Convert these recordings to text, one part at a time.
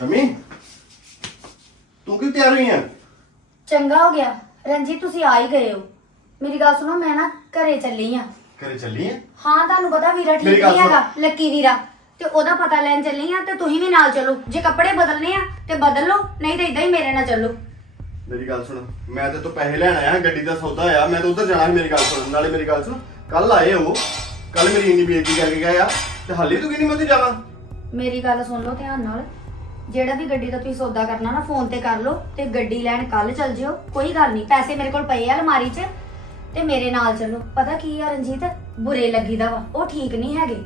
ਸ਼ਮੀ ਤੂੰ ਕਿਉਂ ਤਿਆਰ ਹੋਈ ਆ? ਚੰਗਾ ਹੋ ਗਿਆ। ਰਣਜੀਤ ਤੁਸੀਂ ਆ ਹੀ ਗਏ ਹੋ। ਮੇਰੀ ਗੱਲ ਸੁਣੋ ਮੈਂ ਨਾ ਘਰੇ ਚੱਲੀ ਆ। ਘਰੇ ਚੱਲੀ ਆ? ਹਾਂ ਤੁਹਾਨੂੰ ਪਤਾ ਵੀਰਾ ਠੀਕ ਮੇਰੀ ਗੱਲ ਨਹੀਂ ਹੈਗਾ ਲੱਕੀ ਵੀਰਾ। ਤੇ ਉਹਦਾ ਪਤਾ ਲੈਣ ਚੱਲੀ ਆ ਤੇ ਤੁਸੀਂ ਵੀ ਨਾਲ ਚੱਲੋ। ਜੇ ਕੱਪੜੇ ਬਦਲਨੇ ਆ ਤੇ ਬਦਲ ਲਓ ਨਹੀਂ ਤੇ ਇਦਾਂ ਹੀ ਮੇਰੇ ਨਾਲ ਚੱਲੋ। ਮੇਰੀ ਗੱਲ ਸੁਣ ਮੈਂ ਤੇ ਤੂੰ ਪੈਸੇ ਲੈਣ ਆਇਆ ਗੱਡੀ ਦਾ ਸੌਦਾ ਆ ਮੈਂ ਤਾਂ ਉਧਰ ਜਾਣਾ ਸੀ ਮੇਰੀ ਗੱਲ ਸੁਣ। ਨਾਲੇ ਮੇਰੀ ਗੱਲ ਸੁਣ ਕੱਲ ਆਏ ਉਹ ਕੱਲ ਮੇਰੀ ਇੰਨੀ ਬੇਇੱਜ਼ਤੀ ਕਰਕੇ ਗਏ ਆ ਤੇ ਹਾਲੇ ਤੂੰ ਕਿੰਨੀ ਮੈਂ ਉੱਥੇ ਜਾਵਾਂ? ਮੇਰੀ ਗੱਲ ਸੁਣ ਲਓ ਧਿਆਨ ਨਾਲ। ਜਿਹੜਾ ਵੀ ਗੱਡੀ ਦਾ ਤੁਸੀਂ ਸੌਦਾ ਕਰਨਾ ਨਾ ਫੋਨ ਤੇ ਕਰ ਲਓ ਤੇ ਗੱਡੀ ਲੈਣ ਕੱਲ ਚੱਲ ਜਿਓ। ਕੋਈ ਗੱਲ ਨਹੀਂ, ਪੈਸੇ ਮੇਰੇ ਕੋਲ ਪਏ ਆ ਅਲਮਾਰੀ 'ਚ ਤੇ ਮੇਰੇ ਨਾਲ ਚੱਲੋ। ਪਤਾ ਕੀ ਆ ਰਣਜੀਤ? ਬੁਰੇ ਲੱਗੀਦਾ ਵਾ। ਉਹ ਠੀਕ ਨਹੀਂ ਹੈਗੇ।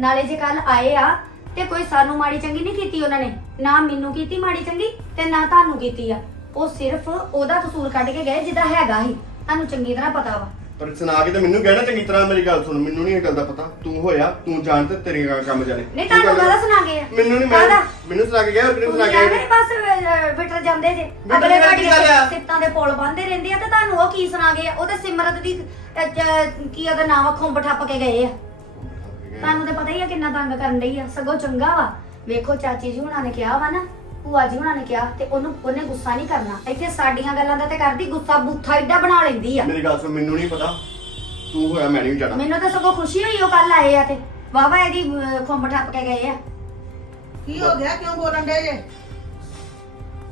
ਨਾਲੇ ਜੇ ਕੱਲ ਆਏ ਆ ਤੇ ਕੋਈ ਸਾਨੂੰ ਮਾੜੀ ਚੰਗੀ ਨਹੀਂ ਕੀਤੀ ਉਹਨਾਂ ਨੇ। ਨਾ ਮੈਨੂੰ ਕੀਤੀ ਮਾੜੀ ਚੰਗੀ ਤੇ ਨਾ ਤੁਹਾਨੂੰ ਕੀਤੀ ਆ। ਉਹ ਸਿਰਫ ਉਹਦਾ ਕਸੂਰ ਕੱਢ ਕੇ ਗਏ ਜਿਹਦਾ ਹੈਗਾ ਹੀ ਤੁਹਾਨੂੰ ਚੰਗੀ ਤਰ੍ਹਾਂ ਪਤਾ ਵਾ। ਪਰ ਸੁਣਾ ਕੇ ਤੇ ਮੈਨੂੰ ਕਹਿਣਾ ਚੰਗੀ ਤਰ੍ਹਾਂ ਮੇਰੀ ਗੱਲ ਸੁਣ ਮੈਨੂੰ ਨਹੀਂ ਇਹ ਗੱਲ ਦਾ ਪਤਾ। ਤੂੰ ਹੋਇਆ ਤੂੰ ਜਾਣ ਤੇ ਤੇਰੇ ਕੰਮ ਜਾਣੇ। ਨਹੀਂ ਤੁਹਾਨੂੰ ਕਹਦਾ ਸੁਣਾ ਗਏ ਆ। ਮੈਨੂੰ ਨਹੀਂ ਮੈਂ ਕਾਹਦਾ? ਮੈਨੂੰ ਸੁਣਾ ਕੇ ਗਿਆ ਹੋਰ ਕਿਹਨੂੰ ਸੁਣਾ ਕੇ ਐਵੇਂ ਗਿਆ ਵਿਟਰ ਜਾਂਦੇ ਜੇ। ਅਗਲੇ ਜਾਂਦੇ ਕੀ ਗੱਲ ਆ? ਸਿੱਤਾਂ ਦੇ ਪੁਲ ਬੰਨਦੇ ਰਹਿੰਦੇ ਆ ਤੇ ਤੁਹਾਨੂੰ ਉਹ ਕੀ ਸੁਣਾ ਗਏ ਆ? ਉਹ ਤੇ ਸਿਮਰਤ ਦੀ ਅਹ, ਕੀ ਉਹਦਾ ਨਾਮ ਖੁੰਬ ਠੱਪ ਕੇ ਗਏ ਆ। ਤੁਹਾਨੂੰ ਤੇ ਪਤਾ ਹੀ ਆ ਕਿੰਨਾ ਤੰਗ ਕਰਨ ਡਈ ਆ। ਸਗੋਂ ਚੰਗਾ ਵਾ। ਵੇਖੋ ਚਾਚੀ ਜੀ ਹੁਣਾਂ ਨੇ ਕਿਹਾ ਵਾ ਨਾ ਭੂਆ ਜੀ ਹੁਣਾਂ ਨੇ ਕਿਹਾ ਤੇ ਉਹਨੂੰ ਉਹਨੇ ਗੁੱਸਾ ਨਹੀਂ ਕਰਨਾ। ਇੱਥੇ ਸਾਡੀਆਂ ਗੱਲਾਂ ਦਾ ਤੇ ਕਰਦੀ ਗੁੱਸਾ ਬੁੱਥਾ ਏਡਾ ਬਣਾ ਲੈਂਦੀ ਆ। ਮੇਰੀ ਗੱਲ ਸੁਣ ਮੈਨੂੰ ਨਹੀਂ ਪਤਾ। ਤੂੰ ਹੋਇਆ ਮੈਂ ਨਹੀਂ ਜਾਣਾ। ਮੈਨੂੰ ਤਾਂ ਸਗੋਂ ਖੁਸ਼ੀ ਹੋਈ ਉਹ ਕੱਲ ਆਏ ਆ ਤੇ। ਵਾਵਾ ਇਹਦੀ ਅਹ, ਖੁੰਬ ਠੱਪ ਕੇ ਗਏ ਆ। ਕੀ ਹੋ ਗਿਆ? ਕਿਉਂ ਬੋਲਣ ਦੇ ਜੇ?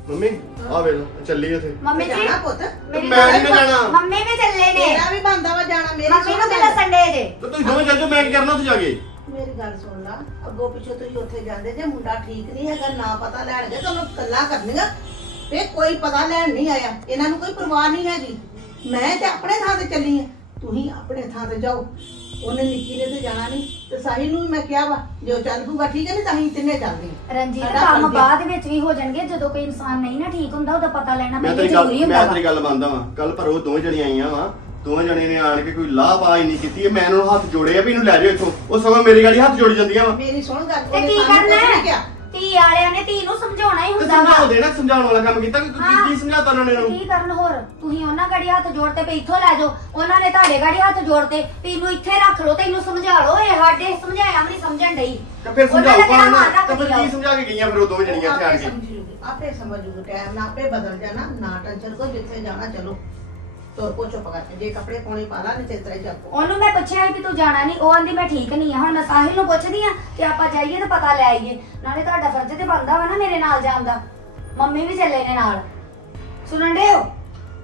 ਮੰਮੀ ਆ ਵੇ ਲੋ ਚੱਲੀ ਉਥੇ ਮੰਮੀ ਜੀ ਜਾਣਾ ਪੁੱਤ। ਮੇਰੀ ਮੈਂ ਗੱਲ- ਨਹੀਂ ਜਾਣਾ। ਮੰਮੀ ਵੀ ਚੱਲੇ ਨੇ। ਤੇਰਾ ਵੀ ਬੰਦਾ ਵਾ ਜਾਣਾ ਮੇਰੀ ਮੰਮੀ ਨੂੰ ਸੁਣ ਗੱਲ। ਦੇ ਜੇ। ਤੇ ਤੁਸੀਂ ਦੋਵੇਂ ਚੱਲ ਜਾਓ ਮੈਂ ਕੀ ਕਰਨਾ ਉੱਥੇ ਜਾ ਕੇ? ਮੇਰੀ ਗੱਲ ਸੁਣ ਲਾ। ਅੱਗੋਂ ਪਿੱਛੋਂ ਤੁਸੀਂ ਉੱਥੇ ਜਾਂਦੇ ਜੇ ਮੁੰਡਾ ਠੀਕ ਨਹੀਂ ਹੈਗਾ ਨਾ ਪਤਾ ਲੈਣ ਗਏ ਤੁਹਾਨੂੰ ਗੱਲਾਂ ਕਰਨੀਆਂ। ਤੇ ਕੋਈ ਪਤਾ ਲੈਣ ਨਹੀਂ ਆਇਆ। ਇਹਨਾਂ ਨੂੰ ਕੋਈ ਪਰਵਾਹ ਨਹੀਂ ਹੈਗੀ। ਮੈਂ ਤੇ ਆਪਣੇ ਥਾਂ ਤੇ ਚੱਲੀ ਆ। ਤੁਸੀਂ ਆਪਣੇ ਥਾਂ ਤੇ ਜਾਓ। ਉਹਨੇ ਨਿੱਕੀ ਨੇ ਤੇ ਜਾਣਾ ਨਹੀਂ। ਤੇ ਸਾਹਿਲ ਨੂੰ ਵੀ ਮੈਂ ਕਿਹਾ ਵਾ ਜੇ ਉਹ ਚੱਲ ਪੂਗਾ ਠੀਕ ਹੈ ਨਹੀਂ ਤਾਂ ਅਸੀਂ ਤਿੰਨੇ ਚੱਲਦੇ ਹਾਂ ਰਣਜੀਤ ਸਾਡਾ ਕੰਮ। ਬਾਅਦ ਵਿੱਚ ਵੀ ਹੋ ਜਾਣਗੇ। ਜਦੋਂ ਕੋਈ ਇਨਸਾਨ ਨਹੀਂ ਨਾ ਠੀਕ ਹੁੰਦਾ ਉਹਦਾ ਪਤਾ ਲੈਣਾ ਮੈਂ ਪਹਿਲੇ ਤੇਰੀ ਗੱਲ ਜ਼ਰੂਰੀ ਹੁੰਦਾ। ਮੈਂ ਵਾ। ਤੇਰੀ ਗੱਲ ਮੰਨਦਾ ਵਾਂ। ਕੱਲ ਪਰ ਉਹ ਦੋਵੇਂ ਜਣੀਆਂ ਆਈਆਂ ਵਾਂ। ਦੋਵੇਂ ਜਣੇ ਨੇ ਆਣ ਕੇ ਕੋਈ ਲਾਹ ਪਾਈ ਨਹੀਂ ਕੀਤੀ ਮੈਂ ਇਹਨਾਂ ਨੂੰ ਹੱਥ ਜੋੜੇ ਆ ਵੀ ਇਹਨੂੰ ਲੈ ਜਾਓ ਇੱਥੋਂ। ਉਹ ਸਗੋਂ ਮੇਰੀ ਗਾੜੀ ਹੱਥ ਜੋੜੀ ਜਾਂਦੀਆਂ ਵਾਂ। ਮੇਰੀ ਸੁਣ ਗੱਲ ਤੇ ਕੀ ਕਰਨਾ? ਹੈ ਧੀ ਵਾਲਿਆਂ ਨੇ ਧੀ ਨੂੰ ਸਮਝਾਉਣਾ ਹੀ ਤੇ ਹੁੰਦਾ ਵਾ। ਸਮਝਾਉਂਦੇ ਨਾ ਸਮਝਾਉਣ ਵਾਲਾ ਕੰਮ ਕੀਤਾ ਕਿ ਹਾਂ। ਕੀ ਸਮਝਾਤਾ ਉਹਨਾਂ ਨੇ ਇਹਨੂੰ? ਕੀ ਕਰਨ ਹੋਰ? ਤੁਸੀਂ ਉਹਨਾਂ ਗਾੜੀ ਹੱਥ ਜੋੜਤੇ ਵੀ ਇੱਥੋਂ ਲੈ ਜਾਓ। ਉਹਨਾਂ ਨੇ ਤੁਹਾਡੇ ਗਾੜੀ ਹੱਥ ਜੋੜਤੇ ਵੀ ਇਹਨੂੰ ਇੱਥੇ ਰੱਖ ਲਓ ਤੇ ਇਹਨੂੰ ਸਮਝਾ ਲਓ। ਇਹ ਸਾਡੇ ਸਮਝਾਇਆ ਵੀ ਨਹੀਂ ਸਮਝਣ ਡਈ। ਤੇ ਫਿਰ ਉਹਨਾਂ ਸਮਝਾਓ ਨੇ ਨਾ ਤੇ ਫਿਰ। ਕੀ ਸਮਝਾ ਕੇ ਗਈਆਂ ਫਿਰ ਉਹ ਦੋਵੇਂ ਜਣੀਆਂ ਇੱਥੇ ਆਣ ਆਪੇ ਕੇ ਸਮਝੂਗੀ ਆਪੇ ਸਮਝੂਗੀ ਟਾਈਮ ਨਾਲ ਆਪੇ ਬਦਲ ਜਾਣਾ ਨਾ ਟੈਨਸ਼ਨ ਕੋ ਜਿੱਥੇ ਜਾਣਾ ਚਲੋ। ਤੋਰ ਕੋ ਚੁੱਪ ਕਰਕੇ ਜੇ ਕੱਪੜੇ ਪਾਉਣੇ ਪਾ ਲਾ ਨਹੀਂ ਤੇ ਤੇਰੇ ਚੱਲ ਪੋ। ਉਹਨੂੰ ਮੈਂ ਪੁੱਛਿਆ ਸੀ ਵੀ ਤੂੰ ਜਾਣਾ ਨਹੀਂ ਉਹ ਆਂਦੀ ਮੈਂ ਠੀਕ ਨਹੀਂ ਆ ਹੁਣ ਮੈਂ ਸਾਹਿਲ ਨੂੰ ਪੁੱਛਦੀ ਆ ਕਿ ਆਪਾਂ ਜਾਈਏ ਤੇ ਪਤਾ ਲੈ ਆਈਏ। ਨਾਲੇ ਤੁਹਾਡਾ ਫਰਜ਼ ਤੇ ਬਣਦਾ ਵਾ ਨਾ ਮੇਰੇ ਨਾਲ ਜਾਣ ਦਾ। ਮੰਮੀ ਵੀ ਚੱਲੇ ਨੇ ਨਾਲ। ਸੁਣਨ ਦੇ ਹੋ?